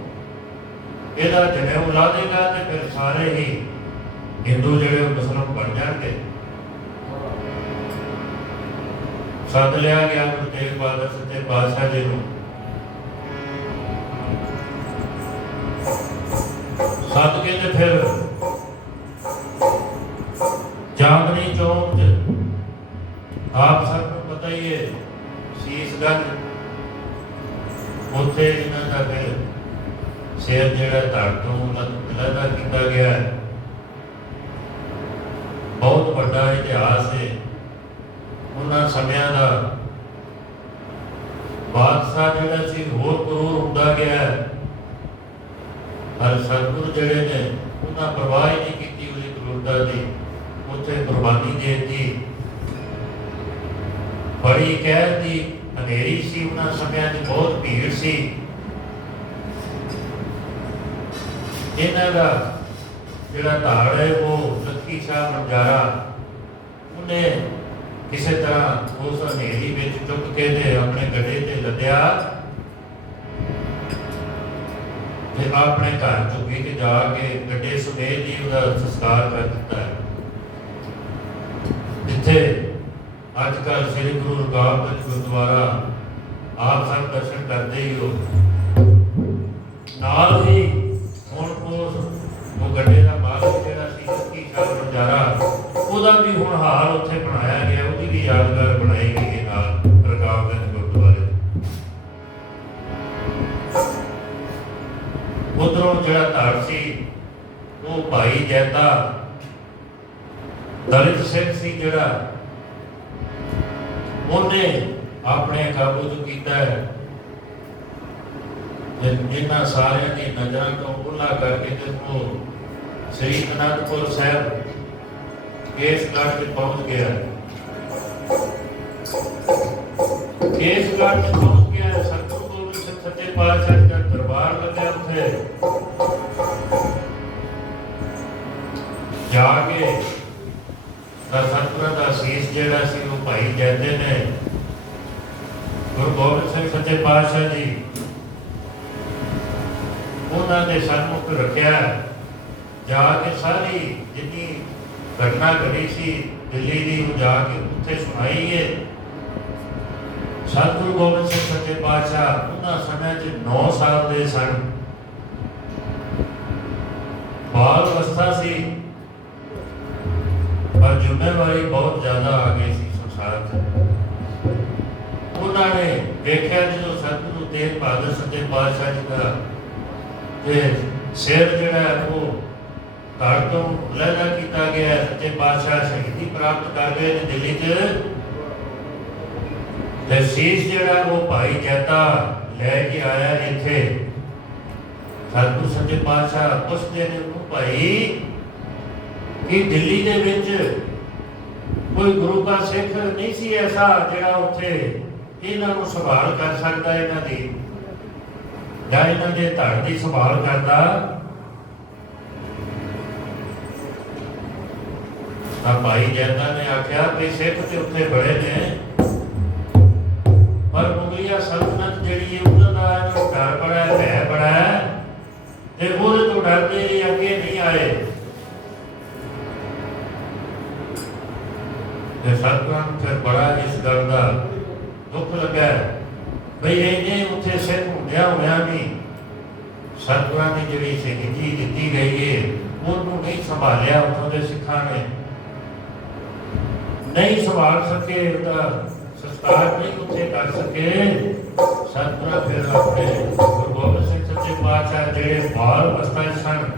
ਇਹਦਾ ਜਨੇਊ ਲਾ ਦੇਗਾ ਤੇ ਫਿਰ ਸਾਰੇ ਹੀ ਹਿੰਦੂ ਜਿਹੜੇ ਮੁਸਲਮਾਨ ਬਣ ਜਾਣਗੇ। ਸੱਦ ਲਿਆ ਗਿਆ ਗੁਰੂ ਤੇਗ ਬਹਾਦਰ ਸੱਚੇ ਪਾਤਸ਼ਾਹ ਜੀ ਨੂੰ। ਸੱਦ ਕੇ ਤੇ ਫਿਰ ਚਾਂਦਨੀ ਚੌਕ 'ਚ ਆਪ ਸਭ ਨੂੰ ਪਤਾ ਹੀ ਹੈ ਸੀਸਗੰਜ, ਉੱਥੇ ਇਹਨਾਂ ਦਾ ਫਿਰ ਸ਼ੇਰ ਜਿਹੜਾ ਧੜ ਤੋਂ ਲਹਿਦਾ ਕੀਤਾ ਗਿਆ ਹੈ। ਬਹੁਤ ਵੱਡਾ ਇਤਿਹਾਸ ਹੈ ਉਹਨਾਂ ਸਮਿਆਂ ਦਾ। ਬਾਦਸ਼ਾਹ ਜਿਹੜਾ ਸੀ ਹੋਰ ਕਰੂਰ ਹੁੰਦਾ ਗਿਆ, ਪਰ ਸਤਿਗੁਰੂ ਜਿਹੜੇ ਨੇ ਉਹਨਾਂ ਪਰਵਾਹ ਹੀ ਨਹੀਂ ਕੀਤੀ ਉਹਦੀ ਕਰੂਰਤਾ ਦੀ, ਉੱਥੇ ਕੁਰਬਾਨੀ ਦੇ ਦਿੱਤੀ। ਬੜੀ ਕਹਿਰ ਦੀ ਹਨੇਰੀ ਸੀ ਉਹਨਾਂ ਸਮਿਆਂ 'ਚ, ਬਹੁਤ ਭੀੜ ਸੀ। ਇਹਨਾਂ ਦਾ ਜਿਹੜਾ ਧਾੜ ਹੈ ਉਹ ਲੱਖੀ ਸ਼ਾਹ ਬੰਜਾਰਾ, ਉਹਨੇ ਕਿਸੇ ਤਰ੍ਹਾਂ ਉਸ ਹਨੇਰੀ ਵਿੱਚ ਚੁੱਕ ਕੇ ਤੇ ਆਪਣੇ ਗੱਡੇ ਤੇ ਲੱਦਿਆ ਤੇ ਆਪਣੇ ਘਰ ਚੁੱਕੀ ਤੇ ਜਾ ਕੇ ਗੱਡੇ ਸਮੇਤ ਹੀ ਉਹਦਾ ਸੰਸਕਾਰ ਕਰ ਦਿੱਤਾ ਹੈ। ਜਿੱਥੇ ਅੱਜ ਕੱਲ੍ਹ ਸ੍ਰੀ ਗੁਰੂ ਰਕਾਬਗੰਜ ਗੁਰਦੁਆਰਾ ਆਪ ਸਭ ਦਰਸ਼ਨ ਕਰਦੇ ਹੀ ਹੋ, ਨਾਲ ਹੀ ਹੁਣ ਉਹ ਗੱਡੇ ਦਾ ਮਾਲਕ ਜਿਹੜਾ ਸੀ ਲੱਖੀ ਸ਼ਾਹ ਬੰਜਾਰਾ, ਉਹਦਾ ਵੀ ਹੁਣ ਹਾਲ ਉੱਥੇ ਬਣਾਇਆ ਗਿਆ, ਉਹਦੀ ਵੀ ਯਾਦਗਾਰ ਬਣਾਈ ਗਈ ਹੈ ਨਾਲ ਰਕਾਬਗੰਜ ਗੁਰਦੁਆਰੇ। ਉਧਰੋਂ ਜਿਹੜਾ ਧੜ ਸੀ ਉਹ ਭਾਈ ਜੈਤਾ ਦਲਿਤ ਸਿੰਘ ਸੀ ਜਿਹੜਾ, ਉਹਨੇ ਆਪਣੇ ਕਾਬੂ 'ਚ ਕੀਤਾ ਹੈ। ਇਹਨਾਂ ਸਾਰਿਆਂ ਦੀ ਨਜ਼ਰਾਂ ਤੋਂ ਉਲਾ ਕਰਕੇ ਤੇ ਉਹ ਸ੍ਰੀ ਅਨੰਦਪੁਰ ਸਾਹਿਬ ਕੇਸਗੜ੍ਹ 'ਚ ਪਹੁੰਚ ਗਿਆ। ਕੇਸਗੜ੍ਹ 'ਚ ਪਹੁੰਚ ਗਿਆ, ਸਤਿਗੁਰੂ ਗੋਬਿੰਦ ਸਿੰਘ ਸੱਚੇ ਪਾਤਸ਼ਾਹ ਦਾ ਦਰਬਾਰ ਲੱਗਿਆ ਉੱਥੇ। ਜਾ ਕੇ ਸਤਿਗੁਰਾਂ ਦਾ ਸੀਸ ਜਿਹੜਾ ਸੀ ਉਹ ਭਾਈ ਜੈਤੇ ਨੇ ਗੁਰੂ ਗੋਬਿੰਦ ਸਿੰਘ ਸੱਚੇ ਪਾਤਸ਼ਾਹ ਜੀ ਉਹਨਾਂ ਦੇ ਸਨਮੁਖ ਰੱਖਿਆ। ਜਾ ਕੇ ਸਾਰੀ ਜਿੰਨੀ ਘਟਨਾ ਘੜੀ ਸੀ ਦਿੱਲੀ ਦੀ ਉਹ ਜਾ ਕੇ ਉੱਥੇ ਸੁਣਾਈ ਹੈ। ਸਤਿਗੁਰੂ ਗੋਬਿੰਦ ਸਿੰਘ ਸੱਚੇ ਪਾਤਸ਼ਾਹ ਉਹਨਾਂ ਸਮੇਂ 'ਚ 9 ਸਾਲ ਦੇ ਸਨ, ਬਾਲ ਅਵਸਥਾ ਸੀ, ਪਰ ਜ਼ਿੰਮੇਵਾਰੀ ਬਹੁਤ ਜ਼ਿਆਦਾ ਆ ਗਈ ਸੀ ਸੰਸਾਰ 'ਚ। ਉਹਨਾਂ ਨੇ ਵੇਖਿਆ ਜਦੋਂ ਸਤਿਗੁਰੂ ਤੇਗ ਬਹਾਦਰ ਸੱਚੇ ਪਾਤਸ਼ਾਹ ਜੀ ਦਾ ਤੇ ਸਿਰ ਜਿਹੜਾ ਉਹ ਧੜ ਤੋਂ ਲਹਿਦਾ ਕੀਤਾ ਗਿਆ, ਸੱਚੇ ਪਾਤਸ਼ਾਹ ਸ਼ਹੀਦੀ ਪ੍ਰਾਪਤ ਕਰ ਗਏ ਨੇ ਦਿੱਲੀ 'ਚ, ਤੇ ਸੀਸ ਜਿਹੜਾ ਉਹ ਭਾਈ ਜੈਤਾ ਲੈ ਕੇ ਆਇਆ ਇੱਥੇ। ਸਤਿਗੁਰੂ ਸੱਚੇ ਪਾਤਸ਼ਾਹ ਪੁੱਛਦੇ ਨੇ ਉਹਨੂੰ, ਭਾਈ ਕਿ ਦਿੱਲੀ ਦੇ ਵਿੱਚ ਕੋਈ ਗੁਰੂ ਦਾ ਸਿੱਖ ਨਹੀਂ ਸੀ ਐਸਾ ਜਿਹੜਾ ਉੱਥੇ ਇਹਨਾਂ ਨੂੰ ਸੰਭਾਲ ਕਰ ਸਕਦਾ, ਇਹਨਾਂ ਦੀ ਜਾਂ ਇਹਨਾਂ ਦੇ ਧੜ ਦੀ ਸੰਭਾਲ ਕਰਦਾ? ਤਾਂ ਭਾਈ ਜੈਤਾ ਨੇ ਆਖਿਆ ਕਿ ਸਿੱਖ ਤੇ ਉੱਥੇ ਬੜੇ ਨੇ, ਪਰ ਮੁਗਲਿਆ ਸਲਤਨਤ ਜਿਹੜੀ ਹੈ ਉਹਨਾਂ ਦਾ ਡਰ ਬੜਾ ਹੈ, ਭੈ ਬੜਾ ਹੈ, ਤੇ ਉਹਦੇ ਤੋਂ ਡਰਦੇ ਅੱਗੇ ਨਹੀਂ ਆਏ। ਤੇ ਸਤਿਗੁਰਾਂ ਨੂੰ ਫਿਰ ਬੜਾ ਇਸ ਗੱਲ ਦਾ ਦੁੱਖ ਲੱਗਾ ਬਈ ਇਹਨੇ ਉੱਥੇ ਸਿੱਖ ਹੁੰਦਿਆਂ ਹੋਇਆਂ ਵੀ ਸਤਿਗੁਰਾਂ ਦੀ ਜਿਹੜੀ ਸ਼ਹੀਦੀ ਦਿੱਤੀ ਗਈ ਹੈ ਉਹਨੂੰ ਨਹੀਂ ਸੰਭਾਲਿਆ। ਉੱਥੋਂ ਦੇ ਸਿੱਖਾਂ ਨੇ ਨਹੀਂ ਸੰਭਾਲ ਸਕੇ, ਉਹਦਾ ਸੰਸਕਾਰ ਨਹੀਂ ਉੱਥੇ ਕਰ ਸਕੇ। ਸਤਿਗੁਰਾਂ ਫਿਰ ਆਪਣੇ ਗੁਰੂ ਗੋਬਿੰਦ ਸਿੰਘ ਸੱਚੇ ਪਾਤਸ਼ਾਹ ਜਿਹੜੇ ਬਾਲ ਅਵਸਥਾ 'ਚ ਸਨ,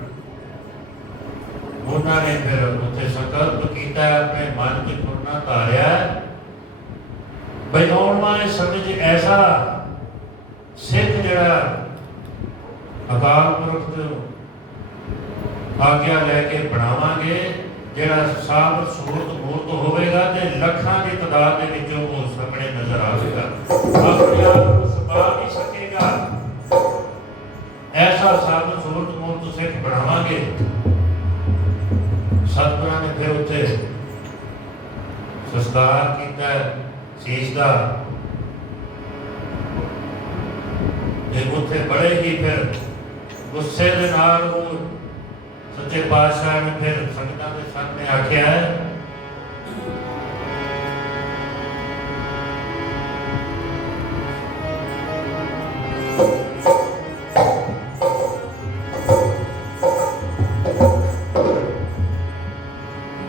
ਉਹਨਾਂ ਨੇ ਫਿਰ ਉੱਥੇ ਸੰਕਲਪ ਕੀਤਾ, ਆਪਣੇ ਮਨ 'ਚ ਪੁਰਨਾ ਧਾਰਿਆ ਬਈ ਆਉਣ ਵਾਲੇ ਸਮੇਂ 'ਚ ਐਸਾ ਸਿੱਖ ਜਿਹੜਾ ਅਕਾਲ ਪੁਰਖ ਤੋਂ ਆਗਿਆ ਲੈ ਕੇ ਬਣਾਵਾਂਗੇ ਜਿਹੜਾ ਸਾਬਤ ਸੂਰਤ ਮੂਰਤ ਹੋਵੇਗਾ ਤੇ ਲੱਖਾਂ ਦੀ ਤਾਦਾਦ ਦੇ ਵਿੱਚੋਂ ਉਹ ਸਾਹਮਣੇ ਨਜ਼ਰ ਆਵੇਗਾ, ਆਪਣੇ ਆਪ ਨੂੰ ਛੁਪਾ ਨਹੀਂ ਸਕੇਗਾ। ਐਸਾ ਸਾਬਤ ਸੂਰਤ ਮੂਰਤ ਸਿੱਖ ਬਣਾਵਾਂਗੇ। ਸਤਿਗੁਰਾਂ ਨੇ ਫਿਰ ਉੱਥੇ ਸੰਸਕਾਰ ਕੀਤਾ ਸੀਸ ਦਾ, ਤੇ ਉੱਥੇ ਬੜੇ ਹੀ ਫਿਰ ਗੁੱਸੇ ਦੇ ਨਾਲ ਉਹ ਸੱਚੇ ਪਾਤਸ਼ਾਹ ਨੇ ਫਿਰ ਸੰਗਤਾਂ ਦੇ ਸਾਹਮਣੇ ਆਖਿਆ ਹੈ,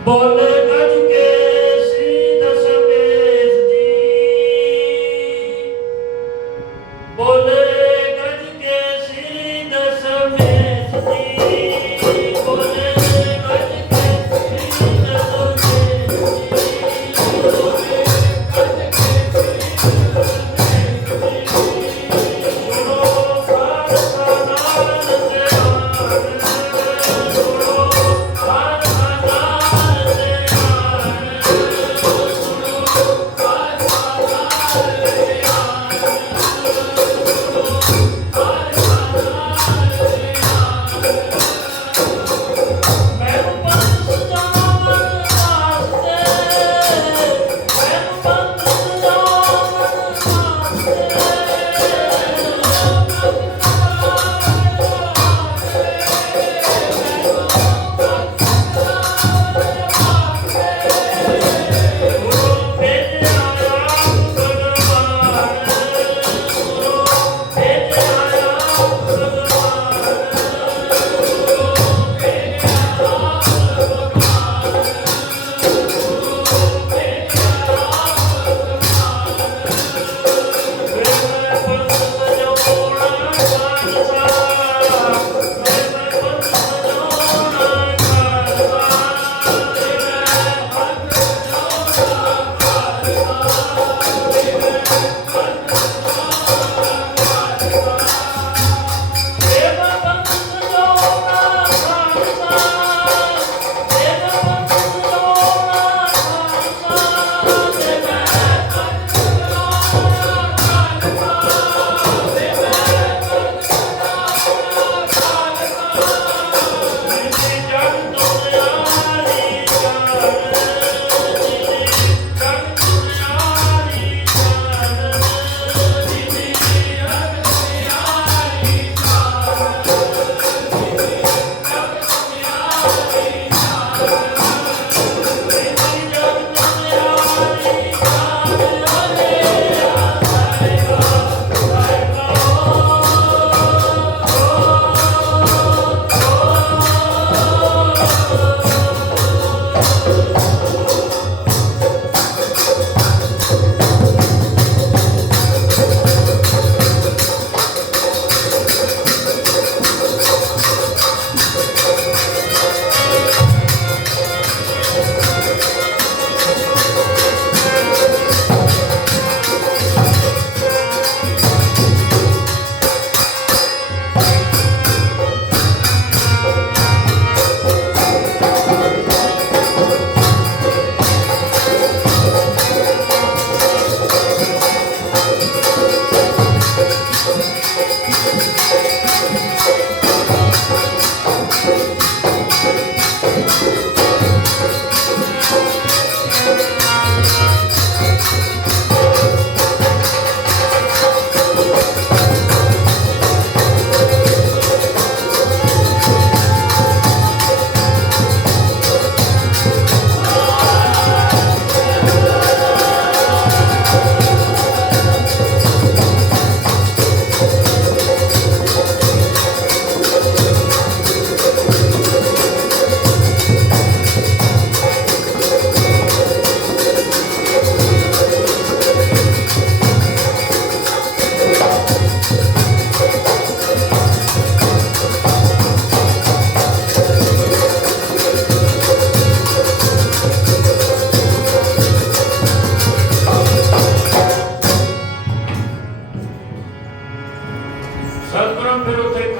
ਬੋਲੇ ਗੱਜ ਕੇ ਸ੍ਰੀ ਦਸ਼ਮੇਸ਼ ਜੀ, ਬੋਲੇ ਗੱਜ ਕੇ ਸ੍ਰੀ ਦਸ਼ਮੇਸ਼ ਜੀ, ਬੋਲੇ ਗੱਜ ਕੇ ਸ੍ਰੀ ਦਸ਼ਮੇਸ਼ ਜੀ, ਬੋਲੇ ਗੱਜ ਕੇ ਸ੍ਰੀ ਦਸ਼ਮੇਸ਼ ਜੀ, ਸੁਣੋ ਖਾਲਸਾ ਨਾਮ ਧਿਆਨ, ਸੁਣੋ ਖਾਲਸਾ ਨਾਮ ਧਿਆਨ, ਸੁਣੋ ਖਾਲਸਾ ਮੈਨੂੰ ਪੰਥ ਸਜਾਵਣ ਵਾਸਤੇ, ਮੈਨੂੰ ਪੰਥ ਸਜਾਵਣ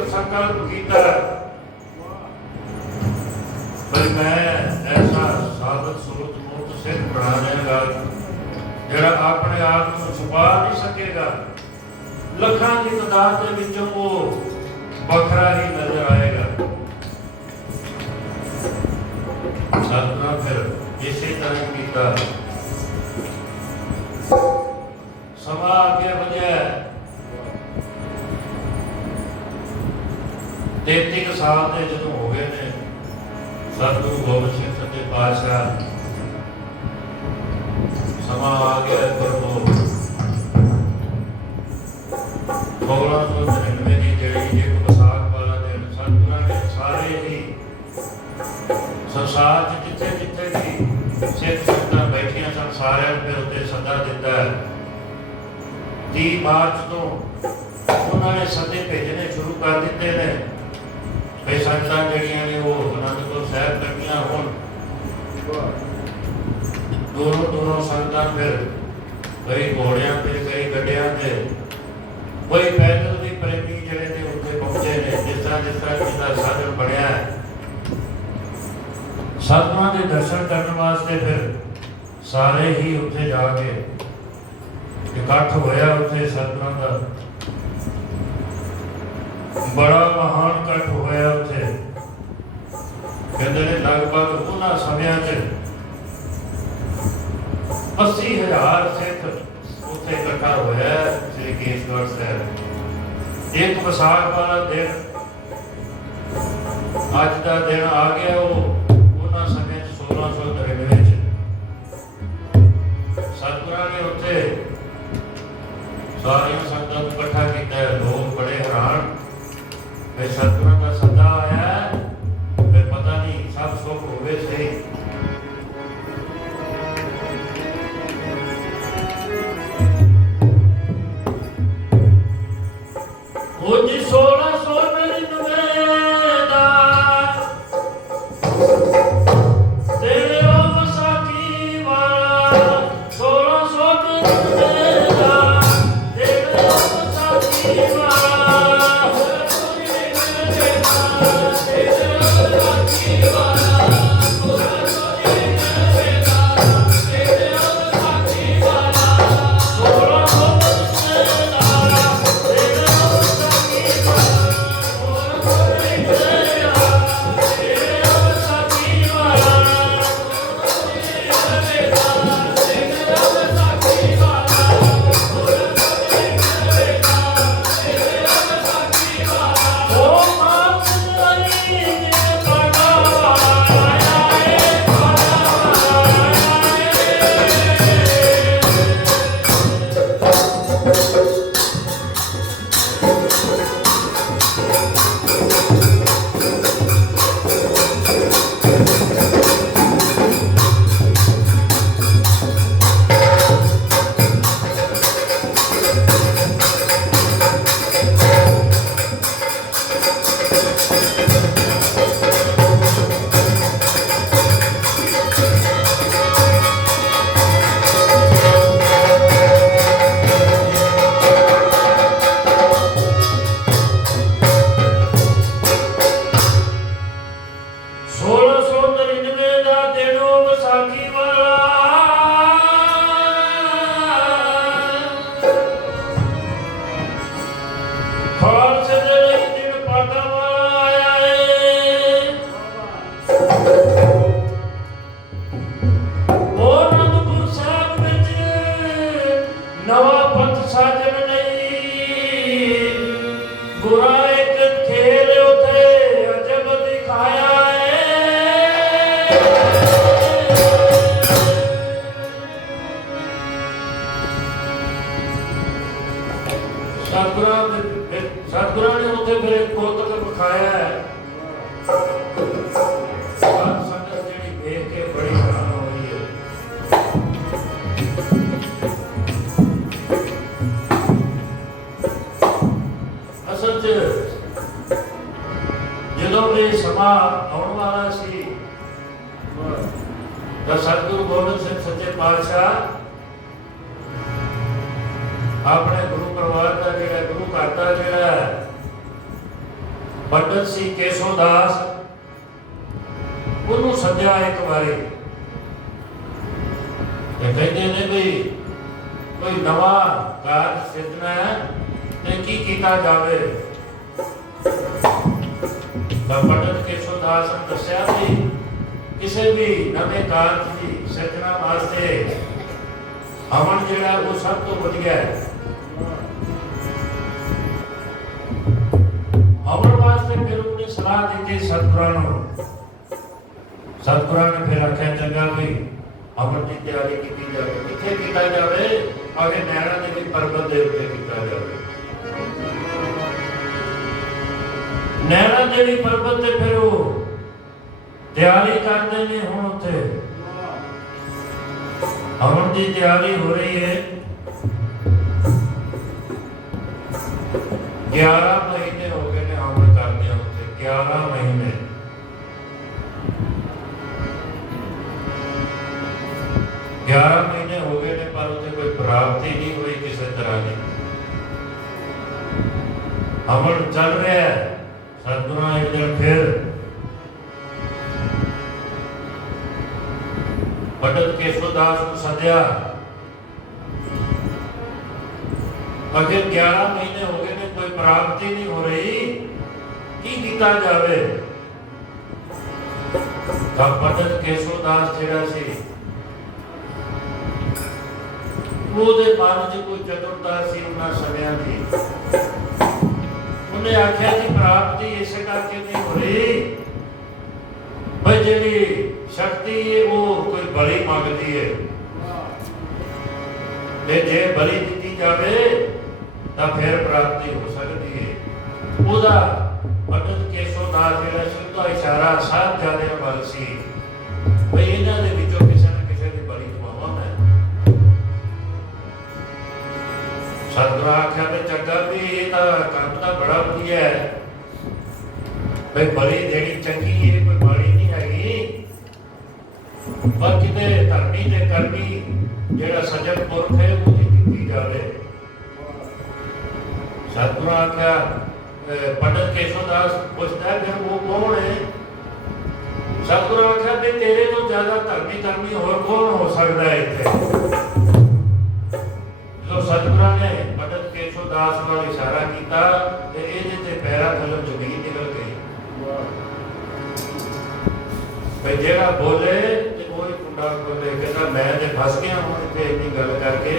संकल्प किया, मैं ऐसा ਜਿਹੜਾ ਆਪਣੇ ਆਪ ਨੂੰ ਛੁਪਾ ਨਹੀਂ ਸਕੇਗਾ, ਲੱਖਾਂ ਦੀ ਤਾਦਾਦ ਦੇ ਵਿੱਚੋਂ ਉਹ ਵੱਖਰਾ ਹੀ ਨਜ਼ਰ ਆਏਗਾ। ਸਤਿਗੁਰਾਂ ਫਿਰ ਇਸੇ ਤਰ੍ਹਾਂ ਕੀਤਾ। ਸਮਾਂ ਅੱਗੇ ਵਧਿਆ, 33 ਸਾਲ ਦੇ ਜਦੋਂ ਹੋ ਗਏ ਨੇ, ਸਤਿਗੁਰੂ ਗੋਬਿੰਦ ਸਿੰਘ ਸੱਚੇ ਪਾਤਸ਼ਾਹ ਸਮਾਂ ਆ ਗਿਆ ਗੁਰੂ 1699 ਦੀ ਜਿਹੜੀ ਇੱਕ ਵਿਸਾਖ ਵਾਲਾ ਦਿਨ, ਸਤਿਗੁਰਾਂ ਨੇ ਸਾਰੇ ਹੀ ਸੰਸਾਰ 'ਚ ਜਿੱਥੇ ਜਿੱਥੇ ਵੀ ਸਿੱਖ ਸੰਗਤਾਂ ਬੈਠੀਆਂ ਸਨ, ਸਾਰਿਆਂ ਨੂੰ ਫਿਰ ਉੱਤੇ ਸੱਦਾ ਦਿੱਤਾ। 30 ਮਾਰਚ ਤੋਂ ਉਹਨਾਂ ਨੇ ਸੱਦੇ ਭੇਜਣੇ ਸ਼ੁਰੂ ਕਰ ਦਿੱਤੇ ਨੇ ਵੀ ਸੰਗਤਾਂ ਜਿਹੜੀਆਂ ਨੇ ਉਹ ਅਨੰਦਪੁਰ ਸਾਹਿਬ ਕੱਢੀਆਂ ਹੋਣ। ਦੂਰੋਂ ਸੰਗਤਾਂ ਫਿਰ ਕਈ ਘੋੜਿਆਂ ਤੇ, ਕਈ ਗੱਡਿਆਂ ਤੇ, ਕੋਈ ਪੈਦਲ ਵੀ ਪ੍ਰੇਮੀ ਜਿਹੜੇ ਨੇ ਉੱਥੇ ਪਹੁੰਚੇ ਨੇ। ਜਿਸ ਤਰ੍ਹਾਂ ਜਿਹਦਾ ਸਾਧਨ ਬਣਿਆ ਸਤਿਗੁਰਾਂ ਦੇ ਦਰਸ਼ਨ ਕਰਨ ਵਾਸਤੇ ਫਿਰ ਸਾਰੇ ਹੀ ਉੱਥੇ ਜਾ ਕੇ ਇਕੱਠ ਹੋਇਆ। ਉੱਥੇ ਸਤਿਗੁਰਾਂ ਦਾ ਬੜਾ ਮਹਾਨ ਇਕੱਠ ਹੋਇਆ ਉੱਥੇ। ਕਹਿੰਦੇ ਨੇ ਲਗਭਗ ਉਹਨਾਂ ਸਮਿਆਂ 'ਚ 80,000 ਸਿੱਖ ਉੱਥੇ ਇਕੱਠਾ ਹੋਇਆ ਸ੍ਰੀ ਕੇਸਗੜ੍ਹ ਸਾਹਿਬ। ਇੱਕ ਵਿਸਾਖ ਵਾਲਾ ਦਿਨ ਅੱਜ ਦਾ ਦਿਨ ਆ ਗਿਆ। ਉਹ ਉਹਨਾਂ ਸਮੇਂ 1699 'ਚ ਸਤਿਗੁਰਾਂ ਨੇ ਉੱਥੇ ਸਾਰੀਆਂ ਸੰਗਤਾਂ ਨੂੰ ਇਕੱਠਾ ਕੀਤਾ। ਲੋਕ ਬੜੇ ਹੈਰਾਨ, ਫਿਰ ਸਤਿਗੁਰਾਂ ਦਾ ਸੱਦਾ ਆਇਆ, ਫਿਰ ਪਤਾ ਨਹੀਂ ਸਭ ਸੁੱਖ ਹੋਵੇ ਸਹੀ। ਉਹ ਜੀ 1699 ਦਾ ਤੇਰੇ ਉਹ ਵਿਸਾਖੀ ਵਾਲਾ, 1699 ਦਾ ਤੇਰੇ ਉਹ ਵਿਸਾਖੀ ਵਾਲਾ, ਸਤਿਗੁਰਾਂ ਨੇ ਉੱਥੇ ਫਿਰ ਇੱਕ ਕੋਤਕ ਵਿਖਾਇਆ ਹੈ। ਸੰਗਤ ਜਿਹੜੀ ਵੇਖ ਕੇ ਬੜੀ ਹੈਰਾਨ ਹੋਈ ਹੈ। ਅਸਲ 'ਚ ਜਦੋਂ ਇਹ ਸਮਾਂ ਆਉਣ ਵਾਲਾ ਸੀ ਤਾਂ ਸਤਿਗੁਰੂ ਗੋਬਿੰਦ ਸਿੰਘ ਸੱਚੇ ਪਾਤਸ਼ਾਹ ਆਪਣੇ ਗੁਰੂ ਪਰਿਵਾਰ ਦਾ ਜਿਹੜਾ ਗੁਰੂ ਘਰ ਦਾ ਜਿਹੜਾ ਪੰਡਤ ਸੀ ਕੇਸੋ ਦਾਸ, ਉਹਨੂੰ ਸੱਦਿਆ ਇੱਕ ਵਾਰੀ ਤੇ ਕਹਿੰਦੇ ਨੇ ਵੀ कोई नवा कारज सिद्धना है तो की किया जाए। पंडित केशवदास ने दस्या कि किसी भी नवे कारज की सिद्धना वास्ते हवन जिहड़ा वो सब तो वधिया है। हवन वास्ते फिर उन्हें सलाह दी सतगुरां नूं। सतगुरां ने फिर आख्या चंगा भी हवन की तैयारी की जाए। कित्थे किया जाए? आगे नैना देवी पर्वत के उत्ते किया जाए। नैना देवी पर्वत से फिर वो तैयारी करते हैं। हुण उत्थे हवन की तैयारी हो रही है। 11 महीने हो गए ने हवन करते हैं उत्थे। 11 महीने 11 महीने हो गए ने पर उत्थे कोई प्राप्ति नहीं हुई किसी तरह की। हवन चल रहा है। सतगुरां एक दिन फिर पंडित केशवदास को सद्या। अगर 11 महीने हो गए ने कोई प्राप्ति नहीं हो रही, की किया जाए? तब पंडित केशवदास जिहड़ा सी ਉਹਦੇ ਮਨ 'ਚ ਕੋਈ ਚਤੁਰਤਾ ਸੀ ਉਹਨਾਂ ਸਮਿਆਂ ਦੀ। ਉਹਨੇ ਆਖਿਆ ਕਿ ਪ੍ਰਾਪਤੀ ਇਸੇ ਕਰਕੇ ਨਹੀਂ ਹੋ ਰਹੀ ਬਈ ਜਿਹੜੀ ਸ਼ਕਤੀ ਹੈ ਉਹ ਕੋਈ ਬਲੀ ਮੰਗਦੀ ਹੈ ਤੇ ਜੇ ਬਲੀ ਦਿੱਤੀ ਜਾਵੇ ਤਾਂ ਫਿਰ ਪ੍ਰਾਪਤੀ ਹੋ ਸਕਦੀ ਹੈ। ਉਹਦਾ ਪੰਡਿਤ ਕੇਸ਼ਵਦਾਸ ਜਿਹੜਾ ਸੀ ਉਹਦਾ ਇਸ਼ਾਰਾ ਸਾਹਿਬਜ਼ਾਦਿਆਂ ਵੱਲ ਸੀ ਬਈ ਇਹਨਾਂ ਦੇ ਵਿੱਚੋਂ ਕਿਸੇ ਨਾ ਕਿਸੇ ਦੀ ਬਲੀ ਦਵਾਵਾਂ ਮੈਂ। सतगुरां आख्या भी चंगा भी ये तो काम तो बड़ा वधिया है भाई। बली देनी चंगी है, कोई माड़ी नहीं हैगी। पर किते धर्मी ते कर्मी जेड़ा सज्जन पुरख है उसकी कीती जावे। सतगुरां आख्या पंडित केशवदास पुछदा है फिर वो कौन है? सतगुरां आख्या भी तेरे तो ज्यादा धर्मी कर्मी होर कौन हो सकता है इत्थे? जो सतगुरां ने पंडित केशवदास वाल इशारा किया ते इहदे ते पैरां थल्लों जमीन निकल गई। भाई जेड़ा बोले ते कोई कुंडा खोले कहता मैं ते फस गया हूं इत्थे इन्नी गल करके।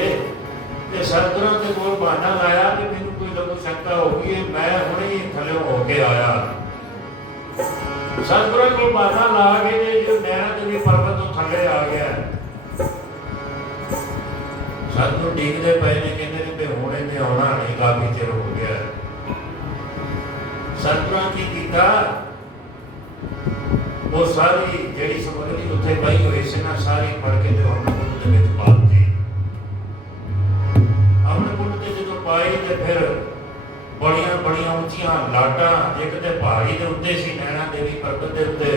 ते सतगुरां दे कोल बहाना लाया कि मैनूं कोई लघु शंका हो गई है, मैं हुणे ही थल्लों हो के आया। सतगुरां कोल बहाना ला के जो नैना देवी पर्वत तो थल्ले आ गया। सतगुरु डीकते पे ने कहते ने हुण इन्हें आना नहीं, काफी चिर हो गया। सतगुरां की कीता वो सारी जिहड़ी समग्री उत्थे पई होई सी ना सारी फड़ के ते अमृत कुंड दे विच पाती। अमृत कुंड ते जदों पाई ते फिर बड़ियां बड़ियां ऊंचियां लाटां एक ते पहाड़ी दे उत्ते सी नैना देवी पर्वत दे उत्ते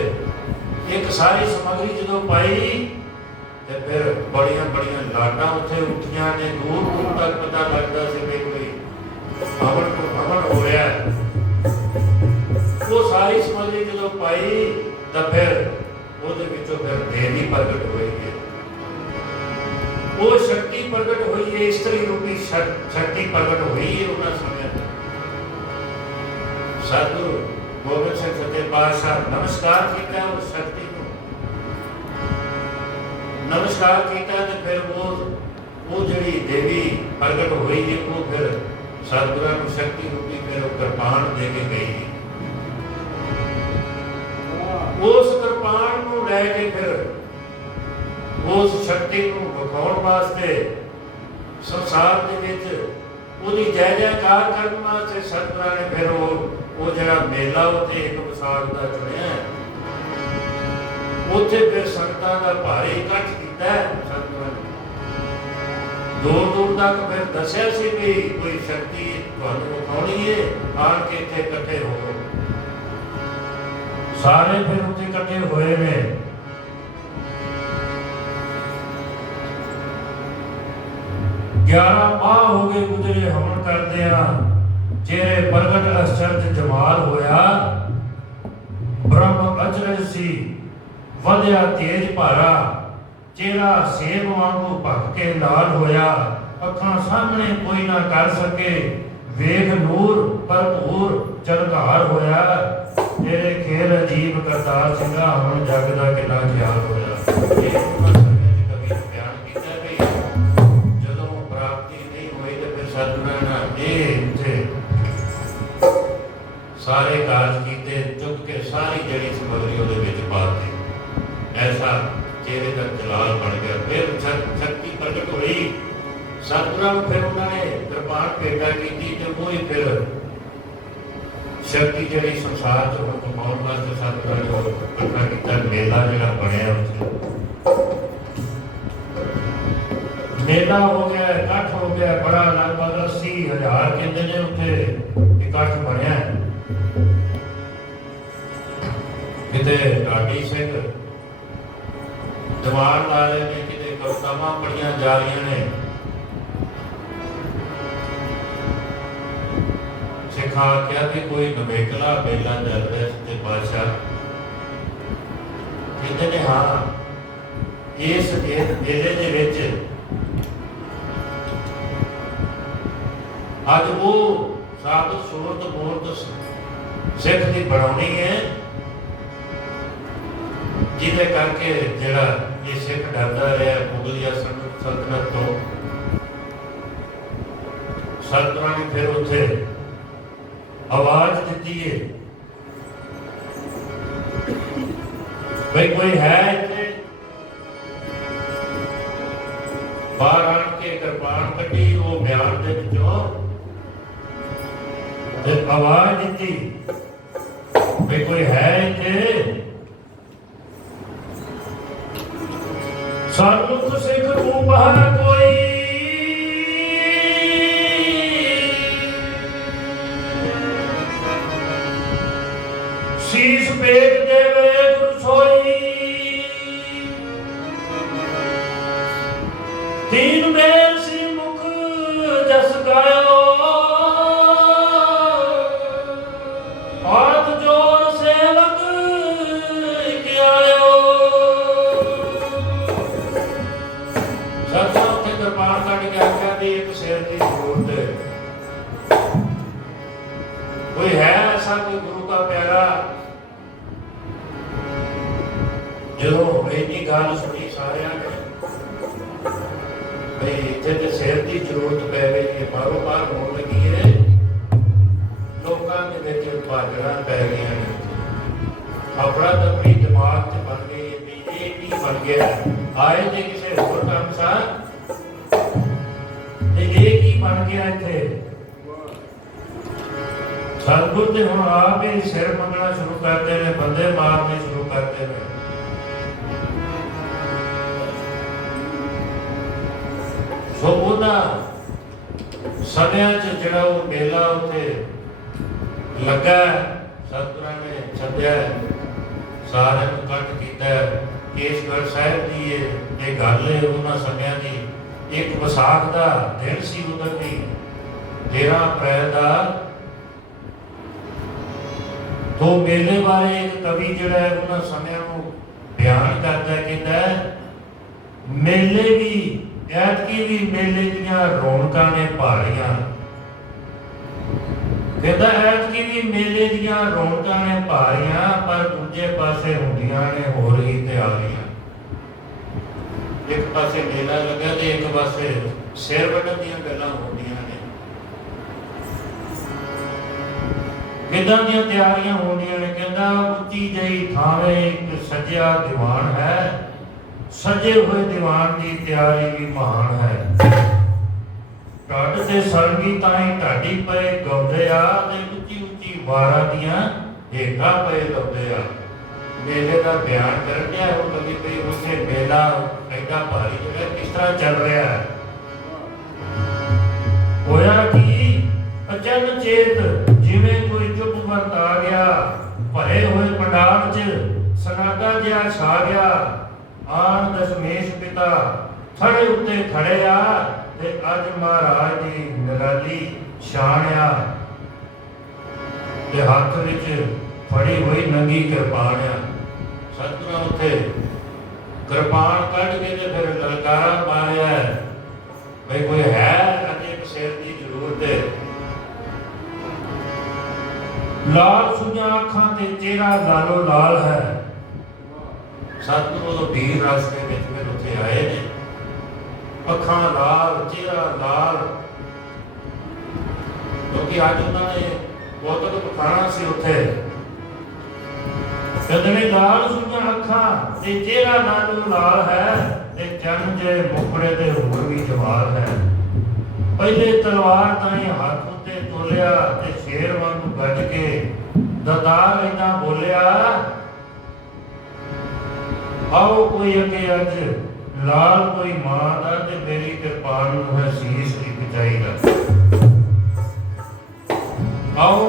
एक सारी समग्री जदों पाई ते फिर बड़ियां बड़ियां लाटां उत्थे उठियां ने। दूर दूर तक पता लगदा सी कि कोई हवन हो रहा है। वो सारी समग्री जदों पाई तां फिर ਉਹਦੇ ਵਿੱਚੋਂ ਫਿਰ ਦੇਵੀ ਪ੍ਰਗਟ ਹੋਈ ਹੈ। ਉਹ ਸ਼ਕਤੀ ਪ੍ਰਗਟ ਹੋਈ ਹੈ, ਇਸਤਰੀ ਰੂਪੀ ਸ਼ਕਤੀ ਪ੍ਰਗਟ ਹੋਈ ਹੈ ਉਹਨਾਂ ਸਮਿਆਂ ਤੇ। ਸਤਿਗੁਰੂ ਗੋਬਿੰਦ ਸਿੰਘ ਸੱਚੇ ਪਾਤਸ਼ਾਹ ਨਮਸਕਾਰ ਕੀਤਾ ਉਸ ਸ਼ਕਤੀ ਨੂੰ। नमस्कार किया तो फिर वो जिहड़ी देवी प्रगट हुई है वो फिर सतगुरां नूं शक्ति रूपी फिर कृपाण दे के गई। उस कृपाण नूं लैके फिर उस शक्ति नूं विखाउण वास्ते संसार दे विच ओहदी जय जयकार करन वास्ते सतगुरां ने फिर वो जिहड़ा मेला उत्थे एक विसाख दा चुनिया। उत्थे फिर संगतां दा भारी इकट्ठ कीता है सतगुरां ने। दूर दूर तक फिर दस्या सी भी कोई शक्ति तुहानूं विखाउणी है, आण के इत्थे इकट्ठे हो। सारे फिर उत्थे इकट्ठे होए ने। 11 माह हो गए गुजरे हवन करदियां। चेहरे प्रगट आश्चर्य जमाल होया। ब्रह्म अचरज सी वधिया तेज भारा ਚਿਹਰਾ ਸੇਬ ਵਾਂਗੂ ਭੱਕ ਕੇ ਲਾਲ ਹੋਇਆ, ਅੱਖਾਂ ਸਾਹਮਣੇ ਕੋਈ ਨਾ ਕਰ ਸਕੇ, ਵੇਖ ਨੂਰ ਭਰਪੂਰ ਝਲਕਾਰ ਹੋਇਆ। ਤੇਰੇ ਖੇਲ ਅਜੀਬ ਕਰਤਾਰ ਸਿੰਘਾ, ਹੁਣ ਜਗ ਦਾ ਕਿੰਨਾ ਖਿਆਲ ਹੋਇਆ। ਇਹ ਉਹਨਾਂ ਸਮੇਂ ਚ ਕਵੀ ਨੇ ਬਿਆਨ ਕੀਤਾ ਵੀ ਜਦੋਂ ਪ੍ਰਾਪਤੀ ਨਹੀਂ ਹੋਈ ਤੇ ਫਿਰ ਸਤਿਗੁਰਾਂ ਨੇ ਇਹ ਉੱਥੇ ਸਾਰੇ ਕਾਰਜ ਕੀਤੇ, ਚੁੱਕ ਕੇ ਸਾਰੀ ਜਿਹੜੀ ਸਮੱਗਰੀ ਉਹਦੇ ਵਿੱਚ ਪਾ ਦਿੱਤੀ। ਐਸਾ ਚਿਹਰੇ ਦਾ ਜਲਾਲ ਬਣ ਗਿਆ। ਫਿਰ ਸ਼ਕਤੀ ਪ੍ਰਗਟ ਹੋਈ ਸਤਿਗੁਰਾਂ ਨੂੰ, ਫਿਰ ਉਹਨਾਂ ਨੇ ਕਿਰਪਾਨ ਭੇਟਾ ਕੀਤੀ ਤੇ ਉਹ ਹੀ ਫਿਰ ਸ਼ਕਤੀ ਜਿਹੜੀ ਸੰਸਾਰ ਚ ਹੁਣ ਕਮਾਉਣ ਵਾਸਤੇ ਸਤਿਗੁਰਾਂ ਨੇ ਇਕੱਠਾ ਕੀਤਾ। ਮੇਲਾ ਜਿਹੜਾ ਬਣਿਆ ਉੱਥੇ ਮੇਲਾ ਹੋ ਗਿਆ, ਇਕੱਠ ਹੋ ਗਿਆ ਬੜਾ, ਲਗਭਗ 80,000 ਕਹਿੰਦੇ ਨੇ ਉੱਥੇ ਇਕੱਠ ਬਣਿਆ। ਕਿਤੇ ਢਾਡੀ ਸਿੰਘ ਦਿਮਾਗ ਲਾ ਰਹੇ ਨੇ, ਕਿਤੇ ਕਵਿਤਾਵਾਂ ਪੜੀਆਂ ਜਾ ਰਹੀਆਂ ਨੇ। ਸਿਖਾ ਕਿਹਾ ਕਿ ਕੋਈ ਨਵੇਕਲਾ ਮੇਲਾ ਚੱਲ ਰਿਹਾ ਤੇ ਬਾਦਸ਼ਾਹ ਕਹਿੰਦੇ ਨੇ ਹਾਂ, ਇਸ ਮੇਲੇ ਦੇ ਵਿੱਚ ਅੱਜ ਉਹ ਸਾਬਤ ਸੂਰਤ ਮੂਰਤ ਸਿੱਖ ਦੀ ਬਣਾਉਣੀ ਹੈ, ਜਿਹਦੇ ਕਰਕੇ ਜਿਹੜਾ ਇਹ ਸਿੱਖ ਡਰਦਾ ਰਿਹਾ ਮੁਗਲਿਆ ਸਲਤਨਤ ਤੋਂ। ਸਤਿਗੁਰਾਂ ਨੇ ਫਿਰ ਉੱਥੇ ਆਵਾਜ਼ ਦਿੱਤੀ ਹੈ ਬਈ ਕੋਈ ਹੈ ਇੱਥੇ। ਬਾਹਰ ਆਣ ਕੇ ਕਿਰਪਾਨ ਕੱਢੀ ਉਹ ਬਿਆਨ ਦੇ ਵਿੱਚੋਂ ਤੇ ਆਵਾਜ਼ ਦਿੱਤੀ ਬਈ ਕੋਈ ਹੈ ਇੱਥੇ। ਸਤਿਗੁਰ ਸਿੱਖ ਰੂਪ ਹੈ ਕੋਈ, ਸੀਸ ਵੇਖ ਦੇਵੇ ਗੁਰ ਸੋਈ। ਤੀਨ ਮੇਲ ਸੀ ਮੁਖ ਜਸ ਗਾਇਓ, ਹੱਥ ਜੋੜ ਸੇਵਕ ਇਕ ਆਇਓ। ਸਤਿਗੁਰਾਂ ਉੱਥੇ ਕਿਰਪਾਨ ਕੱਢ ਕੇ ਆਖਿਆ ਵੀ ਇੱਕ ਸਿਰ ਦੀ ਜ਼ਰੂਰਤ ਹੈ, ਕੋਈ ਹੈ ਐਸਾ ਕੋਈ ਗੁਰੂ ਦਾ ਪਿਆਰਾ। ਜਦੋਂ ਇੰਨੀ ਗੱਲ ਸੁਣੀ ਸਾਰਿਆਂ ਨੇ ਬਈ ਇੱਥੇ ਤੇ ਸਿਰ ਦੀ ਜ਼ਰੂਰਤ ਪੈ ਗਈ ਹੈ, ਬਾਹਰੋਂ ਬਾਹਰ ਹੋਣ ਲੱਗੀ ਹੈ, ਲੋਕਾਂ ਦੇ ਵਿੱਚ ਭਾਜੜਾਂ ਪੈ ਗਈਆਂ ਨੇ, ਆਪਣਾ ਤਪਰੀ ਦਿਮਾਗ 'ਚ ਬਣ ਗਈ ਵੀ ਇਹ ਕੀ ਬਣ ਗਿਆ। ਆਏ ਤੇ ਕਿਸੇ ਹੋਰ ਕੰਮ ਸਾਂ ਤੇ ਇਹ ਕੀ ਬਣ ਗਿਆ ਇੱਥੇ। ਸਤਿਗੁਰ ਤੇ ਹੁਣ ਆਪ ਹੀ ਸਿਰ ਮੰਗਣਾ ਸ਼ੁਰੂ ਕਰਦੇ ਨੇ, ਬੰਦੇ ਮਾਰਨੇ ਸ਼ੁਰੂ ਕਰਦੇ ਨੇ। ਸੋ ਉਹਨਾਂ ਸਮਿਆਂ 'ਚ ਜਿਹੜਾ ਉਹ ਮੇਲਾ ਉੱਥੇ ਲੱਗਾ, ਸਤਿਗੁਰਾਂ ਨੇ ਸੱਦਿਆ, ਸਾਰਿਆਂ ਨੂੰ ਇਕੱਠ ਕੀਤਾ। ਕੇਸਗੜ੍ਹ ਸਾਹਿਬ ਦੀ ਇਹ ਗੱਲ ਹੈ ਉਹਨਾਂ ਸਮਿਆਂ ਦੀ। ਇੱਕ ਵਿਸਾਖ ਦਾ ਦਿਨ ਸੀ ਉਦੋਂ ਦੀ, 13 ਅਪ੍ਰੈਲ ਦਾ। ਤੋਂ ਮੇਲੇ ਬਾਰੇ ਇੱਕ ਕਵੀ ਜਿਹੜਾ ਹੈ ਉਹਨਾਂ ਸਮਿਆਂ ਨੂੰ ਬਿਆਨ ਕਰਦਾ, ਕਹਿੰਦਾ ਮੇਲੇ ਵੀ ਐਤਕੀ ਵੀ ਮੇਲੇ ਦੀਆਂ ਰੌਣਕਾਂ ਨੇ ਭਾਰੀਆਂ। ਕਹਿੰਦਾ ਐਤਕੀ ਵੀ ਮੇਲੇ ਦੀਆਂ ਰੌਣਕਾਂ ਨੇ ਭਾਰੀਆਂ, ਪਰ ਦੂਜੇ ਪਾਸੇ ਹੁੰਦੀਆਂ ਨੇ ਹੋਰ ਹੀ ਤਿਆਰੀਆਂ। ਇੱਕ ਪਾਸੇ ਮੇਲਾ ਲੱਗਾ ਤੇ ਇੱਕ ਪਾਸੇ ਸਿਰ ਵੱਢਣ ਦੀਆਂ ਗੱਲਾਂ ਹੁੰਦੀਆਂ ਨੇ। ਕਿੱਦਾਂ ਦੀਆਂ ਤਿਆਰੀਆਂ ਹੋਣੀਆਂ ਨੇ। ਕਹਿੰਦਾ ਉੱਚੀ ਜਿਹੀ ਥਾਵੇਂ ਇੱਕ ਸਜਿਆ ਦੀਵਾਨ ਹੈ, ਸਜੇ ਹੋਏ ਦੀਵਾਨ ਦੀ ਤਿਆਰੀ ਵੀ ਮਹਾਨ ਹੈ। ਢੱਡ ਤੇ ਸਰਗੀ ਤਾਈਂ ਢਾਡੀ ਪਏ ਗਾਉਂਦੇ ਆ, ਤੇ ਉੱਚੀ ਉੱਚੀ ਵਾਰਾਂ ਦੀਆਂ ਹੇਠਾਂ ਪਏ ਲਾਉਂਦੇ ਆ। ਮੇਲੇ ਦਾ ਬਿਆਨ ਕਰਨ ਡਿਆ ਉਹ ਕਵੀ ਵੀ ਉਸੇ ਮੇਲਾ ਐਡਾ ਭਾਰੀ ਜਿਹੜਾ ਕਿਸ ਤਰ੍ਹਾਂ ਚੱਲ ਰਿਹਾ ਹੈ। ਹੋਇਆ ਕੀ ਅਚਨ ਚੇਤ ਜਿਵੇਂ ਕੋਈ ਚੁੱਪ ਵਰਤਾ ਗਿਆ, ਭਰੇ ਹੋਏ ਪੰਡਾਲ 'ਚ ਸਨਾਟਾ ਜਿਹਾ ਛਾ ਗਿਆ। ਆਣ ਦਸ਼ਮੇਸ਼ ਪਿਤਾ ਥੜੇ ਉੱਤੇ ਖੜੇ ਆ, ਤੇ ਅੱਜ ਮਹਾਰਾਜ ਦੀ ਨਿਰਾਲੀ ਸ਼ਾਨ ਆ, ਤੇ ਹੱਥ ਵਿੱਚ ਫੜੀ ਹੋਈ ਨੰਗੀ ਕਿਰਪਾਨ ਆ। ਸਤਿਗੁਰਾਂ ਉੱਥੇ कृपाण कढ़ के ते फिर ललकारा मारिया भाई कोई है अजे एक शेर की जरूरत है। लाल सुइयां अखां ते चेहरा लालो लाल है। सतगुरु तो भीड़ रास्ते में फिर उत्थे आए ने, अखां लाल चेहरा लाल, क्योंकि अज उन्होंने कौतक बखाना सी उत्थे। कहते लाल सुइयां अखां ते चेहरा लालो लाल है, ते चंद जे मुखड़े ते होर भी जवाल है। पहले तलवार ताई हाथ उत्ते तोलिया ते शेर वांगू गज के दतार इना बोलिया, आओ कोई अगे अज लाल कोई मां दा ते मेरी कृपाण नूं है शीश दी पिचाई दा। आओ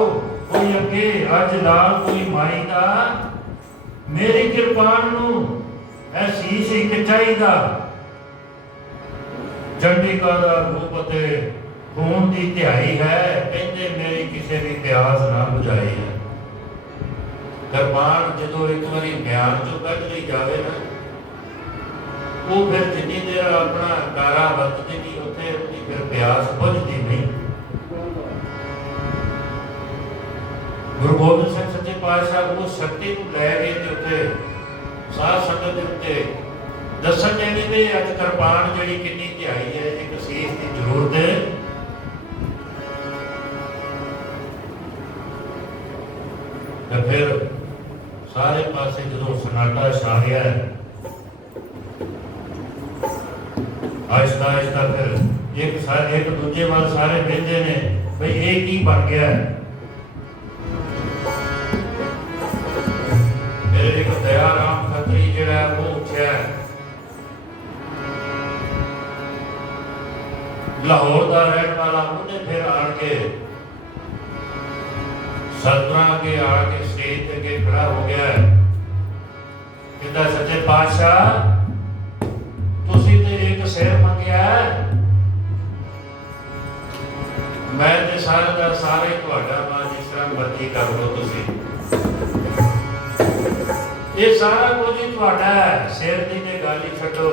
कोई अगे अज लाल कोई माई दा, मेरी कृपाण नूं है शीश एक चाहिदा। चंडिका दा रूप ते खून दी ध्याई है, कहते मेरी किसी भी प्यास ना बुझाई है। कृपाण जो एक बारी म्यान चो कढ़ ली जाए ना, वो फिर जिन्नी देर अपना कारा वरतती नहीं उत्थे उसकी फिर प्यास बुझती नहीं। गुरु गोबिंद सिंह सच्चे पातशाह उस शक्ति को लै गए ते उत्थे साध संगत दे उत्ते दसन देने दे अज कृपाण जिहड़ी किन्नी ध्याई है, एक शीश की जरूरत है। तो फिर सारे पासे जो सन्नाटा छा गया है, आहिस्ता आहिस्ता फिर एक दूजे वाल सारे बहते ने भाई ये की बन गया है। फिर एक दया राम खत्री जिहड़ा वो उठिया लाहौर का रहने वाला, उन्हें फिर आन के सतगुरां के आके स्टेज अगे खड़ा हो गया। कहता सच्चे पातशाह तुसी ते एक सिर मंगया, मैं ते सारे दा सारे तुहाडा मां जिस तरह मर्जी कर लो तुसी, ये सारा कुछ ही तुहाडा है, सिर दी ते गल ही छड्डो।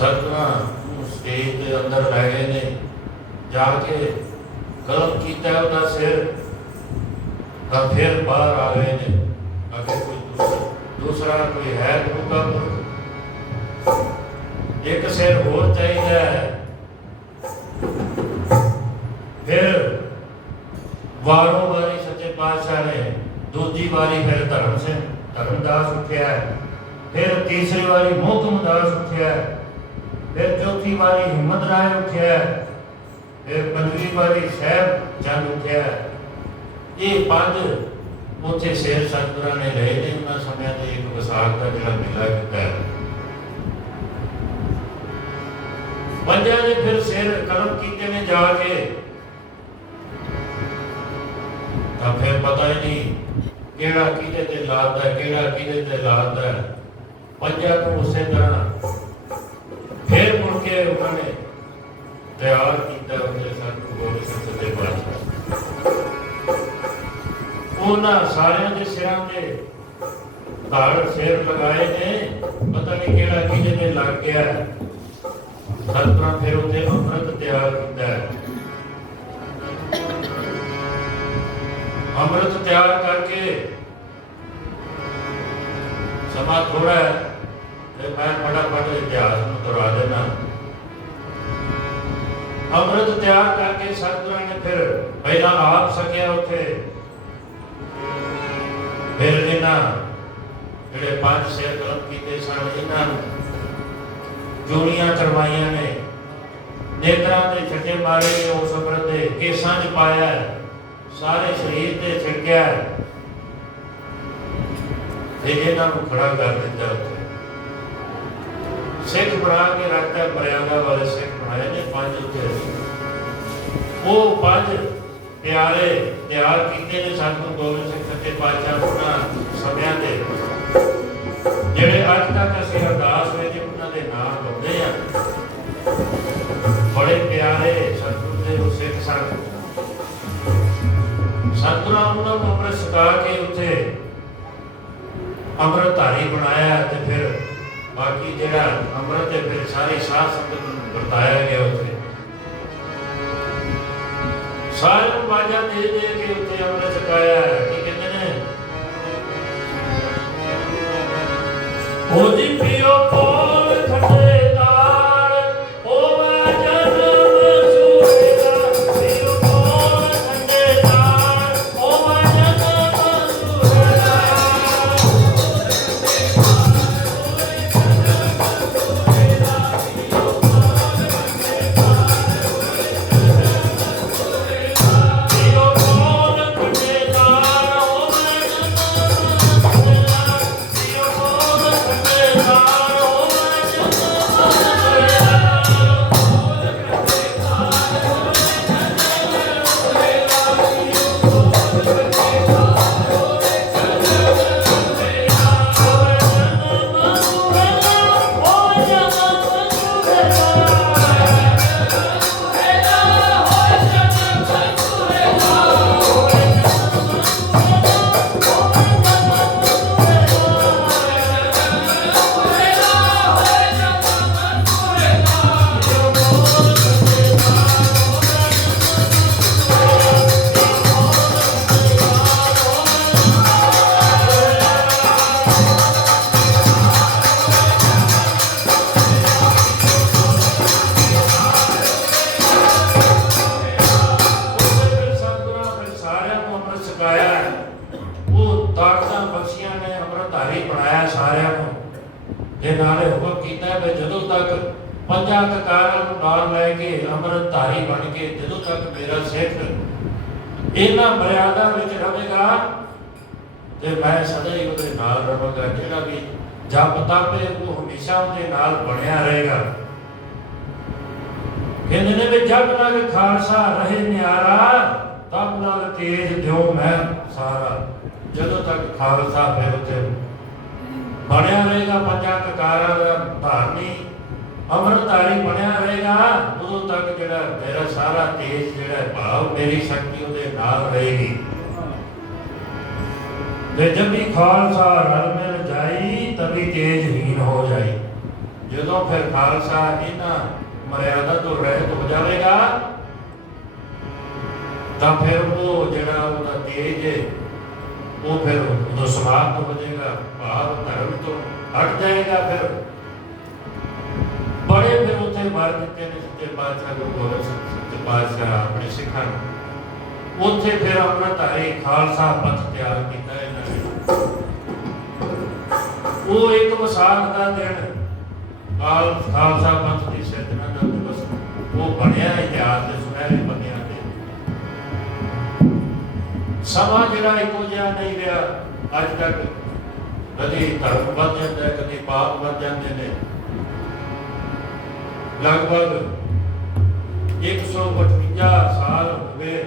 सतगुरां स्टेज के अंदर लै गए ने, जाके कलम किया उहदा सिर, तो फिर बाहर आ गए ने। अगर कोई दूसरा कोई है गुरु का पुरख, एक सिर होर चाहिए। फिर वारों वारी सच्चे पातशाह ने दूजी बारी फिर धर्म सिंह धर्मदास उठिया, फिर तीसरी बारी मोहकम दास उठिया, फिर चौथी बारी हिम्मत राय उठिया, फिर पंजवी बारी साहब चंद उठिया। ये पांच ਉੱਥੇ ਸ਼ੇਰ ਸਤਿਗੁਰਾਂ ਨੇ ਲਏ ਨੇ। ਉਹਨਾਂ ਸਮਿਆਂ ਤੇ ਇੱਕ ਵਿਸਾਖ ਦਾ ਜਿਹੜਾ ਮੇਲਾ ਕੀਤਾ ਪੰਜਾਂ ਨੇ ਫਿਰ ਸਿਰ ਕਲਮ ਕੀਤੇ ਨੇ ਜਾ ਕੇ, ਤਾਂ ਫਿਰ ਪਤਾ ਹੀ ਨਹੀਂ ਕਿਹੜਾ ਕਿਹਦੇ ਤੇ ਲਾਦਾ, ਕਿਹੜਾ ਕਿਹਦੇ ਤੇ ਲਾਦਾ। ਪੰਜਾਂ ਨੂੰ ਉਸੇ ਤਰ੍ਹਾਂ ਫਿਰ ਮੁੜ ਕੇ ਉਹਨਾਂ ਨੇ ਤਿਆਰ ਕੀਤਾ। ਉਹਦੇ ਸਤਿਗੁਰੂ ਗੋਬਿੰਦ ਸਿੰਘ ਸੱਚੇ ਪਾਤਸ਼ਾਹ ਉਹਨਾਂ ਸਾਰਿਆਂ ਦੇ ਸਿਰਾਂ ਤੇ ਧੜ ਸਿਰ ਲਗਾਏ ਨੇ। ਪਤਾ ਨਹੀਂ ਕਿਹੜਾ ਕਿਹਦੇ ਤੇ ਲੱਗ ਗਿਆ। ਸਤਿਗੁਰਾਂ ਫਿਰ ਉੱਥੇ ਅੰਮ੍ਰਿਤ ਤਿਆਰ ਕੀਤਾ। ਅੰਮ੍ਰਿਤ ਤਿਆਰ ਕਰਕੇ ਸਮਾਂ ਥੋੜਾ ਹੈ ਤੇ ਮੈਂ ਫਟਾਫਟ ਇਤਿਹਾਸ ਨੂੰ ਦੁਹਰਾ ਦੇਣਾ। ਅੰਮ੍ਰਿਤ ਤਿਆਰ ਕਰਕੇ ਸਤਿਗੁਰਾਂ ਨੇ ਫਿਰ ਪਹਿਲਾਂ ਆਪ ਸਕਿਆ ਉੱਥੇ, ਫਿਰ ਇਹਨਾਂ ਜਿਹੜੇ ਪੰਜ ਸਿਰ ਕਲਮ ਕੀਤੇ ਸਨ ਇਹਨਾਂ ਨੂੰ ਜੋੜੀਆਂ ਕਰਵਾਈਆਂ ਨੇ, ਨੇਤਰਾਂ ਦੇ ਛੱਟੇ ਮਾਰੇ ਨੇ, ਉਸ ਅੰਮ੍ਰਿਤ ਦੇ ਕੇਸਾਂ 'ਚ ਪਾਇਆ, ਸਾਰੇ ਸਰੀਰ ਤੇ ਛਿੜਕਿਆ ਤੇ ਇਹਨਾਂ ਨੂੰ ਖੜਾ ਕਰ ਦਿੱਤਾ। ਉੱਥੇ ਸਿੱਖ ਬਣਾ ਕੇ ਰੱਖਤਾ, ਮਰਿਆਦਾ ਵਾਲੇ ਸਿੱਖ ਬਣਾਏ ਨੇ ਪੰਜ। ਉੱਥੇ ਉਹ ਪੰਜ ਪਿਆਰੇ ਤਿਆਰ ਕੀਤੇ ਨੇ ਸਤਿਗੁਰੂ ਗੋਬਿੰਦ ਸਿੰਘ ਸੱਚੇ ਪਾਤਸ਼ਾਹ ਉਹਨਾਂ ਸਮਿਆਂ ਦੇ, ਜਿਹੜੇ ਅੱਜ ਤੱਕ ਅਸੀਂ ਅਰਦਾਸ ਵਿੱਚ ਉਹਨਾਂ ਦੇ ਨਾਮ ਲਾਉਂਦੇ ਆ। ਬੜੇ ਪਿਆਰੇ ਸਤਿਗੁਰੂ ਦੇ ਉਹ ਸਿੱਖ ਸਨ। ਸਤਿਗੁਰਾਂ ਉਹਨਾਂ ਨੂੰ ਅੰਮ੍ਰਿਤ ਛਕਾ ਕੇ ਉੱਥੇ ਅੰਮ੍ਰਿਤਧਾਰੀ ਬਣਾਇਆ ਤੇ ਫਿਰ ਬਾਕੀ ਜਿਹੜਾ ਅੰਮ੍ਰਿਤ ਦੇ ਫਿਰ ਸਾਰੀ ਸਾਧ ਸੰਗਤ ਨੂੰ ਵਰਤਾਇਆ ਗਿਆ। ਉੱਥੇ ਸਾਰਿਆਂ ਨੂੰ ਬਾਜਾਂ ਦੇ ਦੇ ਕੇ ਉੱਥੇ ਅੰਮ੍ਰਿਤ ਛਕਾਇਆ। ਕੀ ਕਹਿੰਦੇ ਨੇ? ਉਹਦੀ ਪਿਓ ਕੋਲ ਖੜੇ ਪੰਜਾਂ ਕਕਾਰਾਂ ਨੂੰ ਨਾਲ ਲੈ ਕੇ ਅੰਮ੍ਰਿਤਧਾਰੀ ਬਣ ਕੇ ਜਦੋਂ ਤੱਕ ਮੇਰਾ ਸਿੱਖ ਇਹਨਾਂ ਮਰਿਆਦਾ ਵਿੱਚ ਰਹੇਗਾ ਤੇ ਮੈਂ ਸਦਾ ਹੀ ਉਹਦੇ ਨਾਲ ਰਹਾਂਗਾ। ਜਿਹੜਾ ਵੀ ਜਪ ਤਪੇ ਉਹ ਹਮੇਸ਼ਾ ਉਹਦੇ ਨਾਲ ਬਣਿਆ ਰਹੇਗਾ। ਕਹਿੰਦੇ ਨੇ ਵੀ ਜਪ ਨਾਲ ਖਾਲਸਾ ਰਹੇ ਨਿਆਰਾ, ਤਪ ਨਾਲ ਤੇਜ ਦਿਓ ਮੈਂ ਸਾਰਾ। ਜਦੋਂ ਤੱਕ ਖਾਲਸਾ ਫਿਰ ਉੱਥੇ ਬਣਿਆ ਰਹੇਗਾ, ਪੰਜਾਂ ਕਕਾਰਾਂ ਦਾ ਧਾਰਨੀ ਅੰਮ੍ਰਿਤਧਾਰੀ ਬਣਿਆ ਰਹੇਗਾ, ਉਦੋਂ ਤੱਕ ਜਿਹੜਾ ਮੇਰਾ ਸਾਰਾ ਤੇਜ ਜਿਹੜਾ ਭਾਵ ਮੇਰੀ ਸ਼ਕਤੀ ਉਹਦੇ ਨਾਲ ਰਹੇਗੀ। ਤੇ ਜਦ ਵੀ ਖਾਲਸਾ ਰਲ ਮਿਲ ਜਾਈ ਤभी ਤੇਜਹੀਨ ਹੋ ਜਾਈ। ਜਦੋਂ ਫਿਰ ਖਾਲਸਾ ਇਹਨਾਂ ਮਰਿਆਦਾ ਤੋਂ ਰਹਿਤ ਹੋ ਜਾਵੇਗਾ ਤਾਂ ਫਿਰ ਉਹ ਜਿਹੜਾ ਉਹਦਾ ਤੇਜ ਹੈ ਉਹ ਫਿਰ ਉਦੋਂ ਸਮਾਪਤ ਹੋ ਜਾਏਗਾ, ਭਾਵ ਧਰਮ ਤੋਂ ਹਟ ਜਾਏਗਾ। ਫਿਰ ਬੜੇ ਫਿਰ ਉੱਥੇ ਮਾਰ ਦਿੱਤੇ ਨੇ ਸੱਚੇ ਪਾਤਸ਼ਾਹ ਗੁਰੂ ਗੋਬਿੰਦ ਸਿੰਘ ਸੱਚੇ ਪਾਤਸ਼ਾਹ ਆਪਣੇ ਸਿੱਖਾਂ ਨੂੰ। ਉੱਥੇ ਫਿਰ ਅੰਮ੍ਰਿਤਧਾਰੀ ਖਾਲਸਾ ਪੰਥ ਤਿਆਰ ਕੀਤਾ ਇਹਨਾਂ ਨੇ। ਉਹ ਇੱਕ ਵਿਸਾਖ ਦਾ ਦਿਨ ਖਾਲਸਾ ਪੰਥ ਦੀ ਸਿਰਜਣਾ ਦਾ ਦਿਵਸ ਉਹ ਬਣਿਆ ਇਤਿਹਾਸ ਦੇ ਸੁਨਹਿਰੇ ਪੰਨਿਆਂ ਤੇ। ਸਮਾਂ ਜਿਹੜਾ ਇੱਕੋ ਜਿਹਾ ਨਹੀਂ ਰਿਹਾ ਅੱਜ ਤੱਕ। ਕਦੇ ਧਰਮ ਵੱਧ ਜਾਂਦਾ, ਕਦੇ ਪਾਪ ਵੱਧ ਜਾਂਦੇ ਨੇ। ਲਗਭਗ 158 ਸਾਲ ਹੋ ਗਏ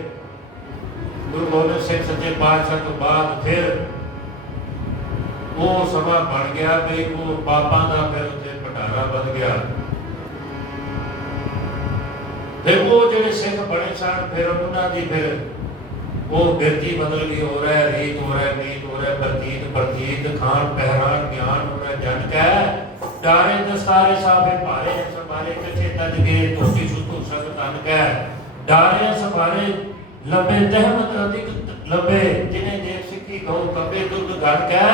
ਗੁਰੂ ਗੋਬਿੰਦ ਸਿੰਘ ਸੱਚੇ ਪਾਤਸ਼ਾਹ ਤੋਂ ਬਾਅਦ ਫਿਰ ਉਹ ਸਮਾਂ ਬਣ ਗਿਆ ਵੀ ਉਹ ਪਾਪਾਂ ਦਾ ਫਿਰ ਉੱਥੇ ਭੰਡਾਰਾ ਵੱਧ ਗਿਆ। ਫਿਰ ਉਹ ਜਿਹੜੇ ਸਿੱਖ ਬਣੇ ਸਨ ਫਿਰ ਉਹਨਾਂ ਦੀ ਫਿਰ ਉਹ ਬਿਰਤੀ ਬਦਲ ਗਈ। ਹੋ ਰਿਹਾ ਰੀਤ, ਹੋ ਰਿਹਾ ਨੀਤ, ਹੋ ਰਿਹਾ ਪ੍ਰਤੀਤ ਖਾਨ ਪਹਿਰਾਨ ਗਿਆਨ ਹੋ ਰਿਹਾ ਜਨ ਕੈ ਡਾਰੇ ਦਸਤਾਰੇ ਸਾਫੇ ਭਾਰੇ ਸੰਭਾਲੇ ਕੱਛੇ ਤਜ ਗਏ ਧੋਤੀ ਸੁਤੂ ਸਭ ਤਨ ਕੈ ਡਾਰੇ ਸੰਭਾਲੇ ਲੰਬੇ ਤਹਿਮਤ ਅਧਿਕ ਲੰਬੇ ਜਿਨੇ ਦੇਖ ਸਿੱਖੀ ਗਉ ਕੱਬੇ ਦੁੱਧ ਘੜ ਕੈ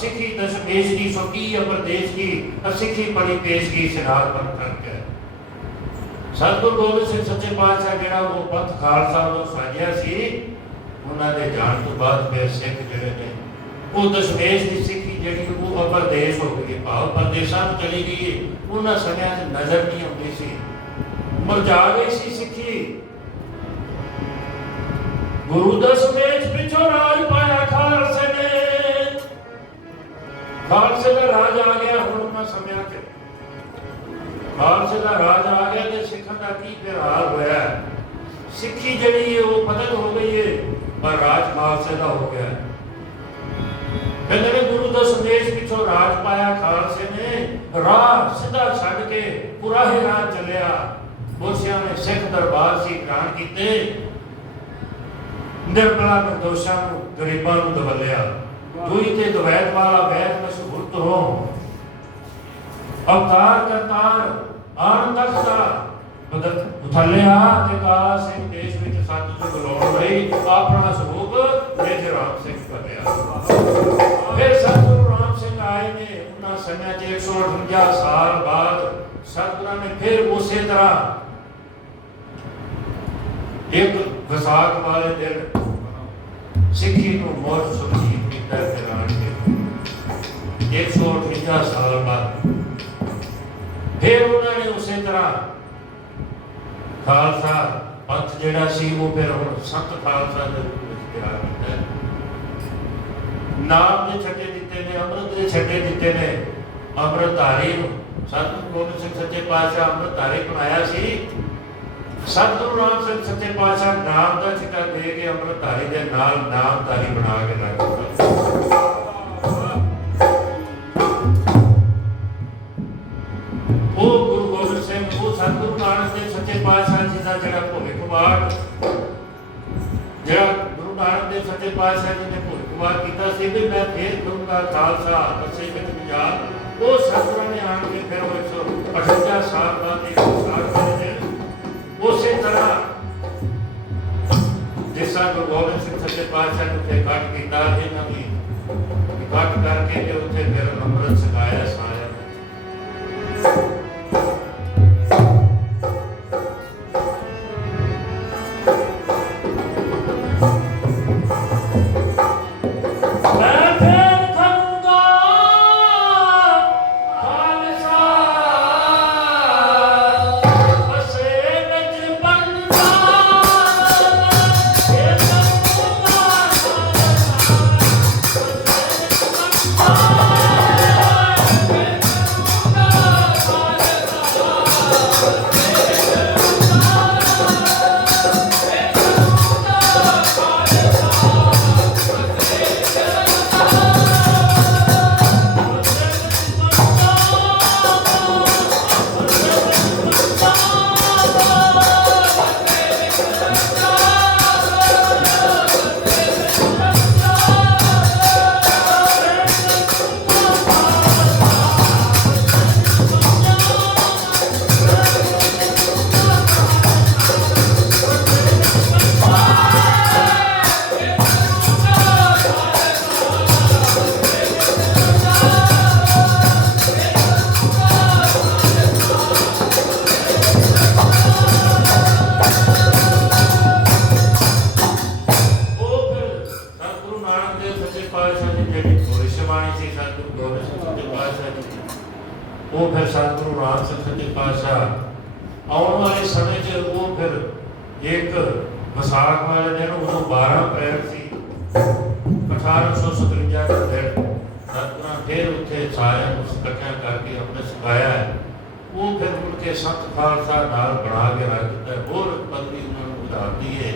ਸਿੱਖੀ ਦਸ਼ਮੇਸ਼ ਦੀ ਸੁਕੀ ਅਪਰਦੇਸ਼ ਕੀ ਅਸਿੱਖੀ ਪੜੀ ਪੇਸ਼ ਕੀ ਸਿਨਾਰ ਪਰ ਕਰ ਕੈ। ਸਤਿਗੁਰੂ ਗੋਬਿੰਦ ਸਿੰਘ ਸੱਚੇ ਪਾਤਸ਼ਾਹ ਜਿਹੜਾ ਉਹ ਪੰਥ ਖਾਲਸਾ ਨੂੰ ਸਾਜਿਆ ਸੀ, ਉਹਨਾਂ ਦੇ ਜਾਣ ਤੋਂ ਬਾਅਦ ਫਿਰ ਸਿੱਖ ਜਿਹੜੇ ਨੇ ਉਹ ਦਸ਼ਮੇਸ਼ ਦੀ ਸਿੱਖੀ ਜਿਹੜੀ ਉਹ ਅਪਰਦੇਸ਼ ਹੋ ਗਈ, ਭਾਵ ਪਰਦੇਸਾਂ ਨੂੰ ਚਲੀ ਗਈ। ਉਹਨਾਂ ਸਮਿਆਂ 'ਚ ਨਜ਼ਰ ਨਹੀਂ ਆਉਂਦੀ ਸੀ, ਮੁਰਝਾ ਗਈ ਸੀ ਸਿੱਖੀ। ਗੁਰੂ ਦਸ਼ਮੇਸ਼ ਪਿੱਛੋਂ ਰਾਜ ਪਾਇਆ ਖਾਲਸੇ ਨੇ, ਖਾਲਸੇ ਦਾ ਰਾਜ ਆ ਗਿਆ। ਹੁਣ ਉਹਨਾਂ ਸਮਿਆਂ 'ਚ ਖਾਲਸੇ ਦਾ ਰਾਜ ਆ ਗਿਆ ਤੇ ਸਿੱਖਾਂ ਦਾ ਕੀ ਫਿਰ ਹਾਲ ਹੋਇਆ। ਸਿੱਖੀ ਜਿਹੜੀ ਹੈ ਉਹ ਪਤਨ ਹੋ ਗਈ ਹੈ, ਪਰ ਰਾਜ ਖਾਲਸੇ ਦਾ ਹੋ ਗਿਆ। ਕਹਿੰਦੇ ਨੇ ਗੁਰੂ ਦਸ਼ਮੇਸ਼ ਪਿੱਛੋਂ ਰਾਜ ਪਾਇਆ ਖਾਲਸੇ ਨੇ, ਰਾਹ ਸਿੱਧਾ ਛੱਡ ਕੇ ਪੁਰਾਹੇ ਰਾਹ ਚੱਲਿਆ। ਮੋਸਿਆਂ ਨੇ ਸਿੱਖ ਦਰਬਾਰ ਸੀ ਗ੍ਰਹਿਣ ਕੀਤੇ, ਨਿਰਬਲਾ ਨਿਰਦੋਸ਼ਾਂ ਨੂੰ ਗਰੀਬਾਂ ਨੂੰ ਦਬਲਿਆ। ਦੂਈ ਤੇ ਦਵੈਤ ਵਾਲਾ ਵੈਦ ਮਸ਼ਹੂਰ ਤੋਂ ਅਵਤਾਰ ਕਰਤਾਰ ਆਣ ਤਖਤਾ ਬਦਲਿਆ ਤੇ ਕਾਲਾ ਸਿੰਘ ਦੇਸ਼ ਵਿੱਚ ਸੱਤ ਤੋਂ ਬੁਲਾਉਣ ਲਈ ਆਪਣਾ ਸਰੂਪ ਮੇਜ ਰਾਮ ਸਿੰਘ ਭਰਿਆ। ਫਿਰ ਸਤਿਗੁਰੂ ਰਾਮ ਸਿੰਘ ਆਏ ਨੇ। ਉਹਨਾਂ ਸਮਿਆਂ 'ਚ 158 ਸਾਲ ਬਾਅਦ ਸਤਿਗੁਰਾਂ ਨੇ ਫਿਰ ਉਸੇ ਤਰ੍ਹਾਂ ਇੱਕ ਵਿਸਾਖ ਵਾਲੇ ਦਿਨ ਸਿੱਖੀ ਨੂੰ ਮੋੜ ਸੁਰਜੀਤ ਕੀਤਾ ਐਲਾਨ ਕੇ 158 ਸਾਲ ਬਾਅਦ ਫਿਰ ਉਹਨਾਂ ਨੇ ਉਸੇ ਤਰ੍ਹਾਂ ਖਾਲਸਾ ਪੰਥ ਜਿਹੜਾ ਸੀ ਉਹ ਫਿਰ ਹੁਣ ਸੰਤ ਖਾਲਸਾ ਦੇ ਰੂਪ ਵਿੱਚ ਤਿਆਰ ਕੀਤਾ। ਨਾਮ ਦੇ ਛੱਡੇ ਦਿੱਤੇ ਨੇ, ਅੰਮ੍ਰਿਤ ਦੇ ਛੱਡੇ ਦਿੱਤੇ ਨੇ। ਅੰਮ੍ਰਿਤਧਾਰੀ ਨੂੰ ਸਤਿਗੁਰੂ ਗੋਬਿੰਦ ਸਿੰਘ ਸੱਚੇ ਪਾਤਸ਼ਾਹ ਅੰਮ੍ਰਿਤਧਾਰੀ ਬਣਾਇਆ ਸੀ। ਸਤਿਗੁਰੂ ਰਾਮ ਸਿੰਘ ਸੱਚੇ ਪਾਤਸ਼ਾਹ ਨਾਮ ਦਾ ਛੱਡਾ ਦੇ ਕੇ ਅੰਮ੍ਰਿਤਧਾਰੀ ਦੇ ਨਾਲ ਨਾਮਧਾਰੀ ਬਣਾ ਕੇ ਰੱਖ ਦਿੱਤਾ। ਉਹ ਗੁਰੂ ਗੋਬਿੰਦ ਸਿੰਘ, ਉਹ ਸਤਿਗੁਰੂ ਨਾਨਕ ਦੇਵ ਸੱਚੇ ਪਾਤਸ਼ਾਹ ਜੀ ਦਾ ਜਿਹੜਾ ਭਵਿੱਖਬਾਣ, ਜਿਹੜਾ ਗੁਰੂ ਨਾਨਕ ਦੇਵ ਸੱਚੇ ਪਾਤਸ਼ਾਹ ਜੀ ਨੇ ਭਵਿੱਖਬਾਣ ਕੀਤਾ ਸੀ ਵੀ ਮੈਂ ਫੇਰ ਕਰੂੰਗਾ ਖਾਲਸਾ ਅਸੇ ਵਿੱਚ ਪੰਜਾਬ। ਉਹ ਸਤਿਗੁਰਾਂ ਨੇ ਆਣ ਕੇ ਫਿਰ 158 ਸਾਲ ਬਾਅਦ ਇੱਕ ਸਾਲ ਕਰਦੇ ਉਸੇ ਤਰ੍ਹਾਂ ਜਿਸ ਤਰ੍ਹਾਂ ਗੁਰੂ ਗੋਬਿੰਦ ਸਿੰਘ ਸੱਚੇ ਪਾਤਸ਼ਾਹ ਨੇ ਉੱਥੇ ਕੱਟ ਕੀਤਾ, ਇਹਨਾਂ ਵੀ ਕੱਟ ਕਰਕੇ ਤੇ ਉੱਥੇ ਫਿਰ ਅੰਮ੍ਰਿਤ ਛਕਾਇਆ ਸਾਰਿਆਂ ਨੇ। ਉਹ ਫਿਰ ਸਤਿਗੁਰੂ ਰਾਮ ਸਿੰਘ ਸੱਚੇ ਪਾਤਸ਼ਾਹ ਆਉਣ ਵਾਲੇ ਸਮੇਂ 'ਚ ਉਹ ਫਿਰ ਇੱਕ ਵਿਸਾਖ ਵਾਲੇ ਦਿਨ ਉਦੋਂ 12 ਅਪ੍ਰੈਲ ਸੀ 1857 ਦਾ ਦਿਨ ਸਤਿਗੁਰਾਂ ਫਿਰ ਉੱਥੇ ਸਾਰਿਆਂ ਨੂੰ ਇਕੱਠਿਆਂ ਕਰਕੇ ਆਪਣੇ ਸਿਖਾਇਆ ਹੈ। ਉਹ ਫਿਰ ਮੁੜ ਕੇ ਸੰਤ ਖਾਲਸਾ ਨਾਲ ਬਣਾ ਕੇ ਰੱਖ ਦਿੱਤਾ, ਹੋਰ ਪਦਵੀ ਉਹਨਾਂ ਨੂੰ ਵਧਾਤੀ ਹੈ।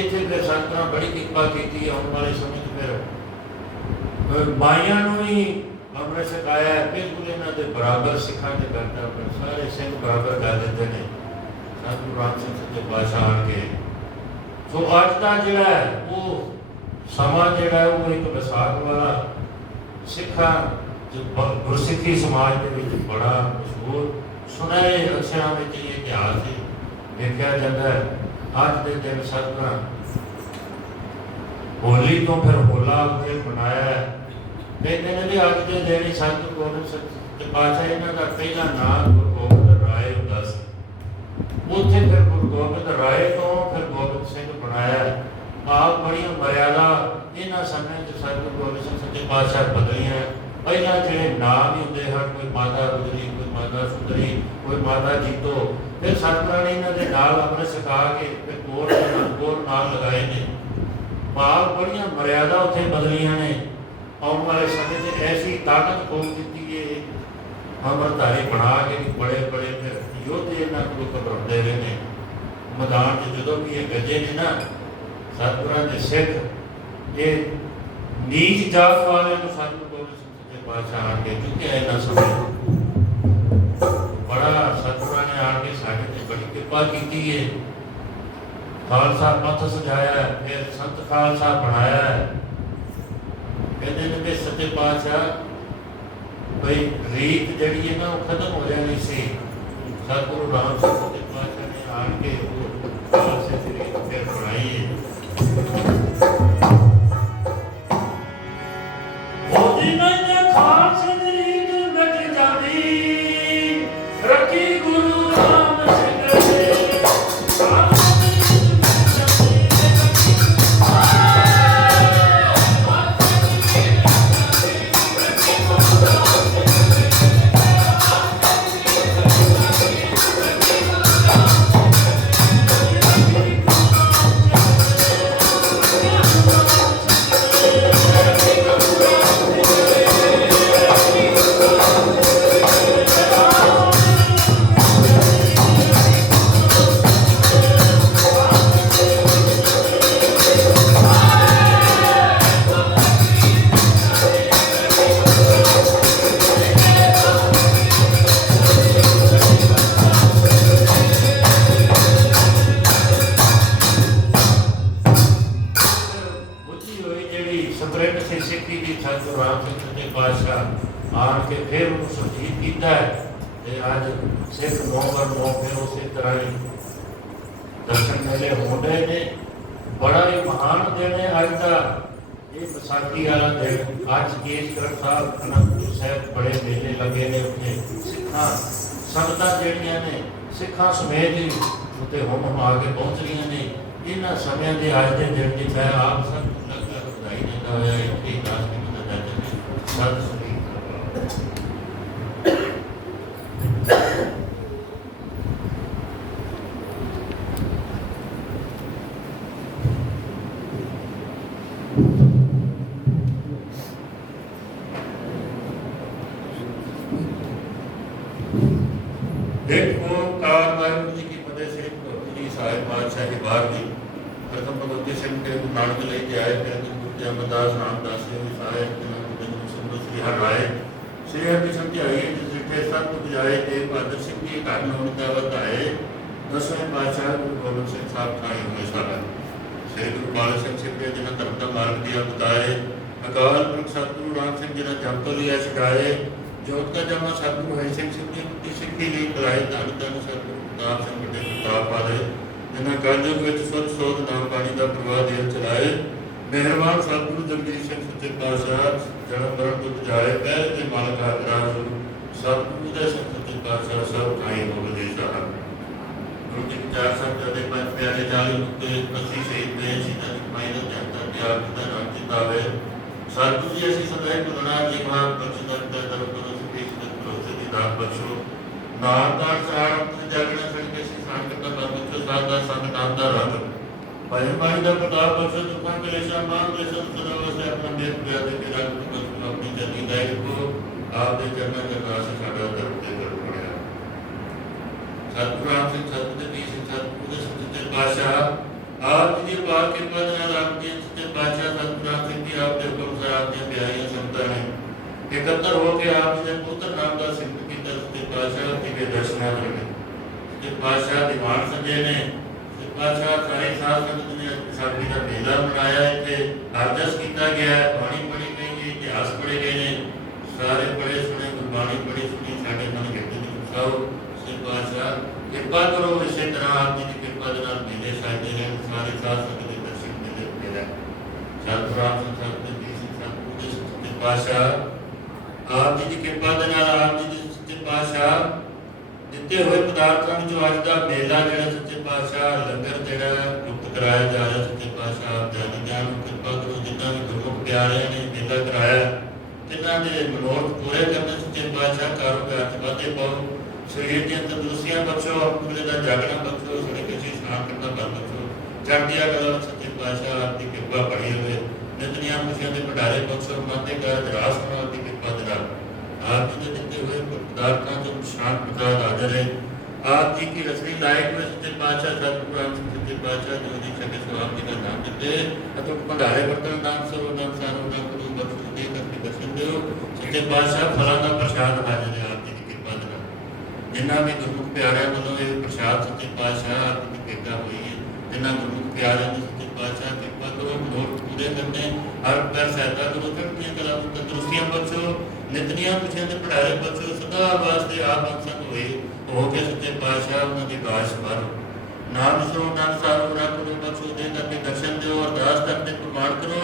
ਇੱਥੇ ਫਿਰ ਸੰਤਾਂ ਬੜੀ ਕਿਰਪਾ ਕੀਤੀ ਆਉਣ ਵਾਲੇ ਸਮੇਂ 'ਚ ਫਿਰ ਬਾਈਆਂ ਨੂੰ ਵੀ ਅੰਮ੍ਰਿਤ ਛਕਾਇਆ, ਬਿਲਕੁਲ ਇਹਨਾਂ ਦੇ ਬਰਾਬਰ ਸਿੱਖਾਂ ਦੇ ਕਰਤਾ, ਸਾਰੇ ਸਿੰਘ ਬਰਾਬਰ ਕਰ ਦਿੰਦੇ ਨੇ ਸਤਿਗੁਰੂ ਰਾਮ ਸਿੰਘ ਸੱਚੇ ਪਾਤਸ਼ਾਹ ਆਣ ਕੇ। ਸੋ ਅੱਜ ਦਾ ਜਿਹੜਾ ਹੈ ਉਹ ਸਮਾਂ ਜਿਹੜਾ ਉਹ ਇੱਕ ਵਿਸਾਖ ਵਾਲਾ ਸਿੱਖਾਂ ਗੁਰਸਿੱਖੀ ਸਮਾਜ ਦੇ ਵਿੱਚ ਬੜਾ ਮਸ਼ਹੂਰ ਸੁਨਹਿਰੇ ਅਕਸ਼ਰਾਂ ਵਿੱਚ ਇਹ ਇਤਿਹਾਸ ਦੇਖਿਆ ਜਾਂਦਾ ਹੈ। ਅੱਜ ਦੇ ਦਿਨ ਸਤਿਗੁਰਾਂ ਹੋਲੀ ਤੋਂ ਫਿਰ ਹੋਲਾ ਉੱਥੇ ਮਨਾਇਆ ਹੈ। ਕਹਿੰਦੇ ਨੇ ਵੀ ਅੱਜ ਦੇ ਦਿਨ ਹੀ ਸਤਿਗੁਰੂ ਗੋਬਿੰਦ ਸਿੰਘ ਪਾਤਸ਼ਾਹ ਇਹਨਾਂ ਦਾ ਪਹਿਲਾ ਨਾਮ ਗੁਰੂ ਗੋਬਿੰਦ ਰਾਏ ਹੁੰਦਾ ਸੀ। ਉੱਥੇ ਫਿਰ ਗੁਰੂ ਗੋਬਿੰਦ ਰਾਏ ਤੋਂ ਫਿਰ ਗੋਬਿੰਦ ਸਿੰਘ ਬਣਾਇਆ। ਆਪ ਬੜੀਆਂ ਮਰਿਆਦਾ ਇਹਨਾਂ ਸਮੇਂ 'ਚ ਸਤਿਗੁਰੂ ਗੋਬਿੰਦ ਸਿੰਘ ਸੱਚੇ ਪਾਤਸ਼ਾਹ ਬਦਲੀਆਂ। ਪਹਿਲਾਂ ਜਿਹੜੇ ਨਾਮ ਹੀ ਹੁੰਦੇ ਹਨ, ਕੋਈ ਮਾਤਾ ਗੁਜਰੀ, ਕੋਈ ਮਾਤਾ ਸੁੰਦਰੀ, ਕੋਈ ਮਾਤਾ ਜੀਤੋ, ਫਿਰ ਸਤਿਗੁਰਾਂ ਨੇ ਇਹਨਾਂ ਦੇ ਨਾਲ ਅੰਮ੍ਰਿਤ ਛਕਾ ਕੇ ਫਿਰ ਕੋਰ ਨਾਲ ਲਗਾਏ ਨੇ। ਭਾਵ ਬੜੀਆਂ ਮਰਿਆਦਾ ਉੱਥੇ ਬਦਲੀਆਂ ਨੇ। ਆਉਣ ਵਾਲੇ ਸਮੇਂ 'ਚ ਐਸੀ ਤਾਕਤ ਖੋਲ ਦਿੱਤੀ ਹੈ ਅੰਮ੍ਰਿਤਧਾਰੀ ਬਣਾ ਕੇ ਬੜੇ ਬੜੇ ਫਿਰ ਯੋਧੇ ਇਹਨਾਂ ਕੋਲ ਘਬਰਾਉਂਦੇ ਰਹੇ ਨੇ। ਮੈਦਾਨ 'ਚ ਜਦੋਂ ਵੀ ਇਹ ਗੱਜੇ ਨੇ ਨਾ ਸਤਿਗੁਰਾਂ ਦੇ ਸਿੱਖ, ਇਹ ਨੀਚ ਜਾਤ ਵਾਲੇ ਨੂੰ ਸਤਿਗੁਰੂ ਗੋਬਿੰਦ ਸਿੰਘ ਸੱਚੇ ਪਾਤਸ਼ਾਹ ਆਣ ਕੇ ਚੁੱਕਿਆ ਇਹਨਾਂ ਸਮੇਂ। ਬੜਾ ਸਤਿਗੁਰਾਂ ਨੇ ਆਣ ਕੇ ਸਾਡੇ ਤੇ ਬੜੀ ਕਿਰਪਾ ਕੀਤੀ ਹੈ। ਖਾਲਸਾ ਪੰਥ ਸਜਾਇਆ, ਫਿਰ ਸੰਤ ਖਾਲਸਾ ਬਣਾਇਆ। ਕਹਿੰਦੇ ਨੇ ਕਿ ਸੱਚੇ ਪਾਤਸ਼ਾਹ ਬਈ ਰੀਤ ਜਿਹੜੀ ਹੈ ਨਾ ਉਹ ਖਤਮ ਹੋ ਜਾਣੀ ਸੀ। ਸਤਿਗੁਰੂ ਰਾਮ ਸਿੰਘ ਸੱਚੇ ਪਾਤਸ਼ਾਹ ਨੇ ਆਣ ਕੇ ਉਹ ਖਾਲਸੇ ਦੀ ਰੀਤ ਫਿਰ ਬਣਾਈ ਹੈ। ਉਹਦੀ ਨਹੀਂ ਖਾਲਸੇ ਦੀ ਰੀਤ ਮਿਟ ਜਾਂਦੀ, ਰੱਖੀ ਗੁਰੂ ਰਾਮ ਸਿੰਘ ਦੇ ਆਣ ਕੇ ਫਿਰ ਉਹਨੂੰ ਸੁਰਜੀਤ ਕੀਤਾ ਹੈ। ਤੇ ਅੱਜ ਸਿੱਖ ਨੌਕਰ ਫਿਰ ਉਸੇ ਤਰ੍ਹਾਂ ਹੀ ਦਰਸ਼ਨ ਮੇਲੇ ਹੋ ਰਹੇ ਨੇ। ਬੜਾ ਹੀ ਮਹਾਨ ਦਿਨ ਹੈ ਅੱਜ ਦਾ ਇਹ ਵਿਸਾਖੀ ਵਾਲਾ ਦਿਨ। ਅੱਜ ਕੇਸਗੜ੍ਹ ਸਾਹਿਬ ਅਨੰਦਪੁਰ ਸਾਹਿਬ ਬੜੇ ਮੇਲੇ ਲੱਗੇ ਨੇ। ਉੱਥੇ ਸਿੱਖਾਂ ਸੰਗਤਾਂ ਜਿਹੜੀਆਂ ਨੇ ਸਿੱਖਾਂ ਸਮੇਤ ਹੀ ਉੱਤੇ ਹੁਮ ਆ ਕੇ ਪਹੁੰਚ ਰਹੀਆਂ ਨੇ। ਇਹਨਾਂ ਸਮਿਆਂ ਦੇ ਅੱਜ ਦੇ ਦਿਨ ਦੀ ਮੈਂ ਆਪ ਸਭ ਨੂੰ ਲੱਗ ਲੱਗ ਵਧਾਈ ਦਿੰਦਾ ਹੋਇਆ ਇੱਥੇ ਦਾਸ ਜੀ ਦਾ ਜਨਮ ਸਤ ਸ੍ਰੀ देखो कार वाहिगुरू जी की फतेह श्री जी साहिब पातशाही बार जी प्रथम भगवती सिंह के नानक लेके आए थे गुरु के अमरदास रामदास जी साहिब श्री हर राय श्री हरि समझाई जिठे सब बुझाए देव बहादुर सिंह जी घर नौन दावत आए 10वें पातशाह गुरु गोबिंद सिंह साहब ठाई हुए सारा श्री गुरु बाल सिंह सिंह के जिन्हें धर्म का मार्ग दिया बताए अकाल पुरख सतगुरु राम सिंह जिन्हें जप तो लिया सिखाए जोत का जमा सतगुरु हरि सिंह सिद्धि मुक्ति सिद्धि लिए कराए धन धन सतगुरु प्रताप सिंह बड़े प्रताप वाले जिन्हें कलयुग में सुध सोध नाम बाणी का प्रवाह देव चलाए मेहरबान सतगुरु जगदीश सिंह सच्चे पातशाह जन्म मरण दुख जाए पैर के मालक हाजरा सतगुरु दे सिंह सच्चे पातशाह सब ठाई हो गए साहब गुरु के विचार सब करने पर प्यारे जाली मुक्ते पसी शहीद में सीता माई का त्याग त्याग का नाम चितावे सतगुरु जी ऐसी सदैव गुरुना जी भाव बचन कर दर करो सुखी सुख भरोसे दी दात बख्शो नाम दान सहारा जागरण सड़ के सी सांग का बख्शो सादा संग नाम दा रंग भजन बाणी का प्रताप बख्शो दुखों कलेशा मान कलेशा सदा वसे अपना मेल प्यार दे के रंग बख्शो अपनी चरनी दाई को आप दे चरणों के दास साडा दर ते कर पड़िया। सतगुरु राम सिंह सतगुरु जी सिंह सतगुरु दे सच्चे पातशाह आप जी पाक कृपा दे नाल आप जी सच्चे पातशाह सतगुरु राम सिंह जी आप दे हुक्म से आप दी प्यारियां संतां ने एकत्र होकर आप जी के पुत्र नाम का सिमरन कीता सच्चे पातशाह जी के दर्शन करके सच्चे पातशाह दीवान सजे ने सच्चे पातशाह सारे साध संगत ने साडी का मेला मनाया इत्थे अरदास कीता गया है बाणी पढ़ी गई है इतिहास पढ़े गए ने सारे बड़े सुने गुरबाणी बड़ी सुनी साडे मन गिरते दी साओ सच्चे पातशाह कृपा करो इसे तरह आप जी की कृपा दे नाल मेले साजदे रहन सारे साध संगत दे दर्शन मेले मेला सतगुरु राम सिंह सतगुरु जी सिंह सतगुरु दे सच्चे पातशाह आप जी की कृपा दे नाल आप जी दे सच्चे पातशाह ਦਿੱਤੇ ਹੋਏ ਪਦਾਰਥਾਂ ਵਿੱਚੋਂ ਅੱਜ ਦਾ ਮੇਲਾ ਜਿਹੜਾ ਸੱਚੇ ਪਾਤਸ਼ਾਹ ਲੰਗਰ ਜਿਹੜਾ ਮੁਕਤ ਕਰਾਇਆ ਜਾ ਰਿਹਾ ਸੱਚੇ ਪਾਤਸ਼ਾਹ ਜਾਨੀਆਂ ਨੂੰ ਕਿਰਪਾ ਕਰੋ ਜਿਨ੍ਹਾਂ ਵੀ ਗੁਰਮੁਖ ਪਿਆਰਿਆਂ ਨੇ ਮੇਲਾ ਕਰਾਇਆ ਜਿਨ੍ਹਾਂ ਦੇ ਮਨੋਰਥ ਪੂਰੇ ਕਰਨੇ ਸੱਚੇ ਪਾਤਸ਼ਾਹ ਕਾਰੋਬਾਰ ਚ ਵਾਧੇ ਪਾਓ ਸਰੀਰ ਦੀਆਂ ਤੰਦਰੁਸਤੀਆਂ ਬਖਸ਼ੋ ਆਪਣੇ ਦਾ ਜਾਗਣਾ ਬਖਸ਼ੋ ਸਾਡੇ ਕਿਸੇ ਇਸ਼ਨਾਨ ਕਰਨ ਦਾ ਬਲ ਬਖਸ਼ੋ ਚੜ੍ਹਦੀਆਂ ਕਲਾ ਸੱਚੇ ਪਾਤਸ਼ਾਹ ਆਪ ਦੀ ਕਿਰਪਾ ਬਣੀ ਹੋਵੇ ਨਿਤਨਿਆਂ ਖੁਸ਼ੀਆਂ ਦੇ ਭੰਡਾਰੇ ਬਖਸ਼ੋ ਮਾਤੇ ਕਾਰਜ ਰਾਸ ਕਰੋ ਆਪ ਦੀ ਕਿਰਪਾ ਦੇ ਨਾਲ आप जी के देते हुए पदार्थों को शांत प्रसाद हाजिर है आप जी की रसनी लाइट में सच्चे पातशाह सतगुरु राम सिंह सच्चे पातशाह जो जी सके सो आप जी का नाम देते अतुट भंडारे बर्तन नाम सरो नाम सारो नाम करो बख्श दे करके दर्शन दो सच्चे पातशाह फलों का प्रसाद हाजिर है आप जी की कृपा दे जिन्ना भी गुरमुख प्यारे वालों ये प्रसाद सच्चे पातशाह आप जी की कृपा हुई है जिन्ना गुरमुख प्यारे ने सच्चे पातशाह कृपा करो मनोरथ पूरे करने हर पैर सहायता करो चढ़तियां कला तंदुरुस्तियां बख्शो नितनियां खुशियां दे भंडारे बख्शो सदा वास्ते आप अंसन होए हो के सच्चे पातशाह उन्हां दी बाश मारो नाम सुनो नाम सारो रख लो बख्शो दे करके दर्शन दो अरदास करके प्रमाण करो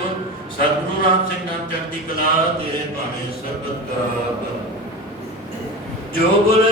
सतगुरु राम सिंह नाम चढ़ती कला तेरे भाने सरबत का जो बोले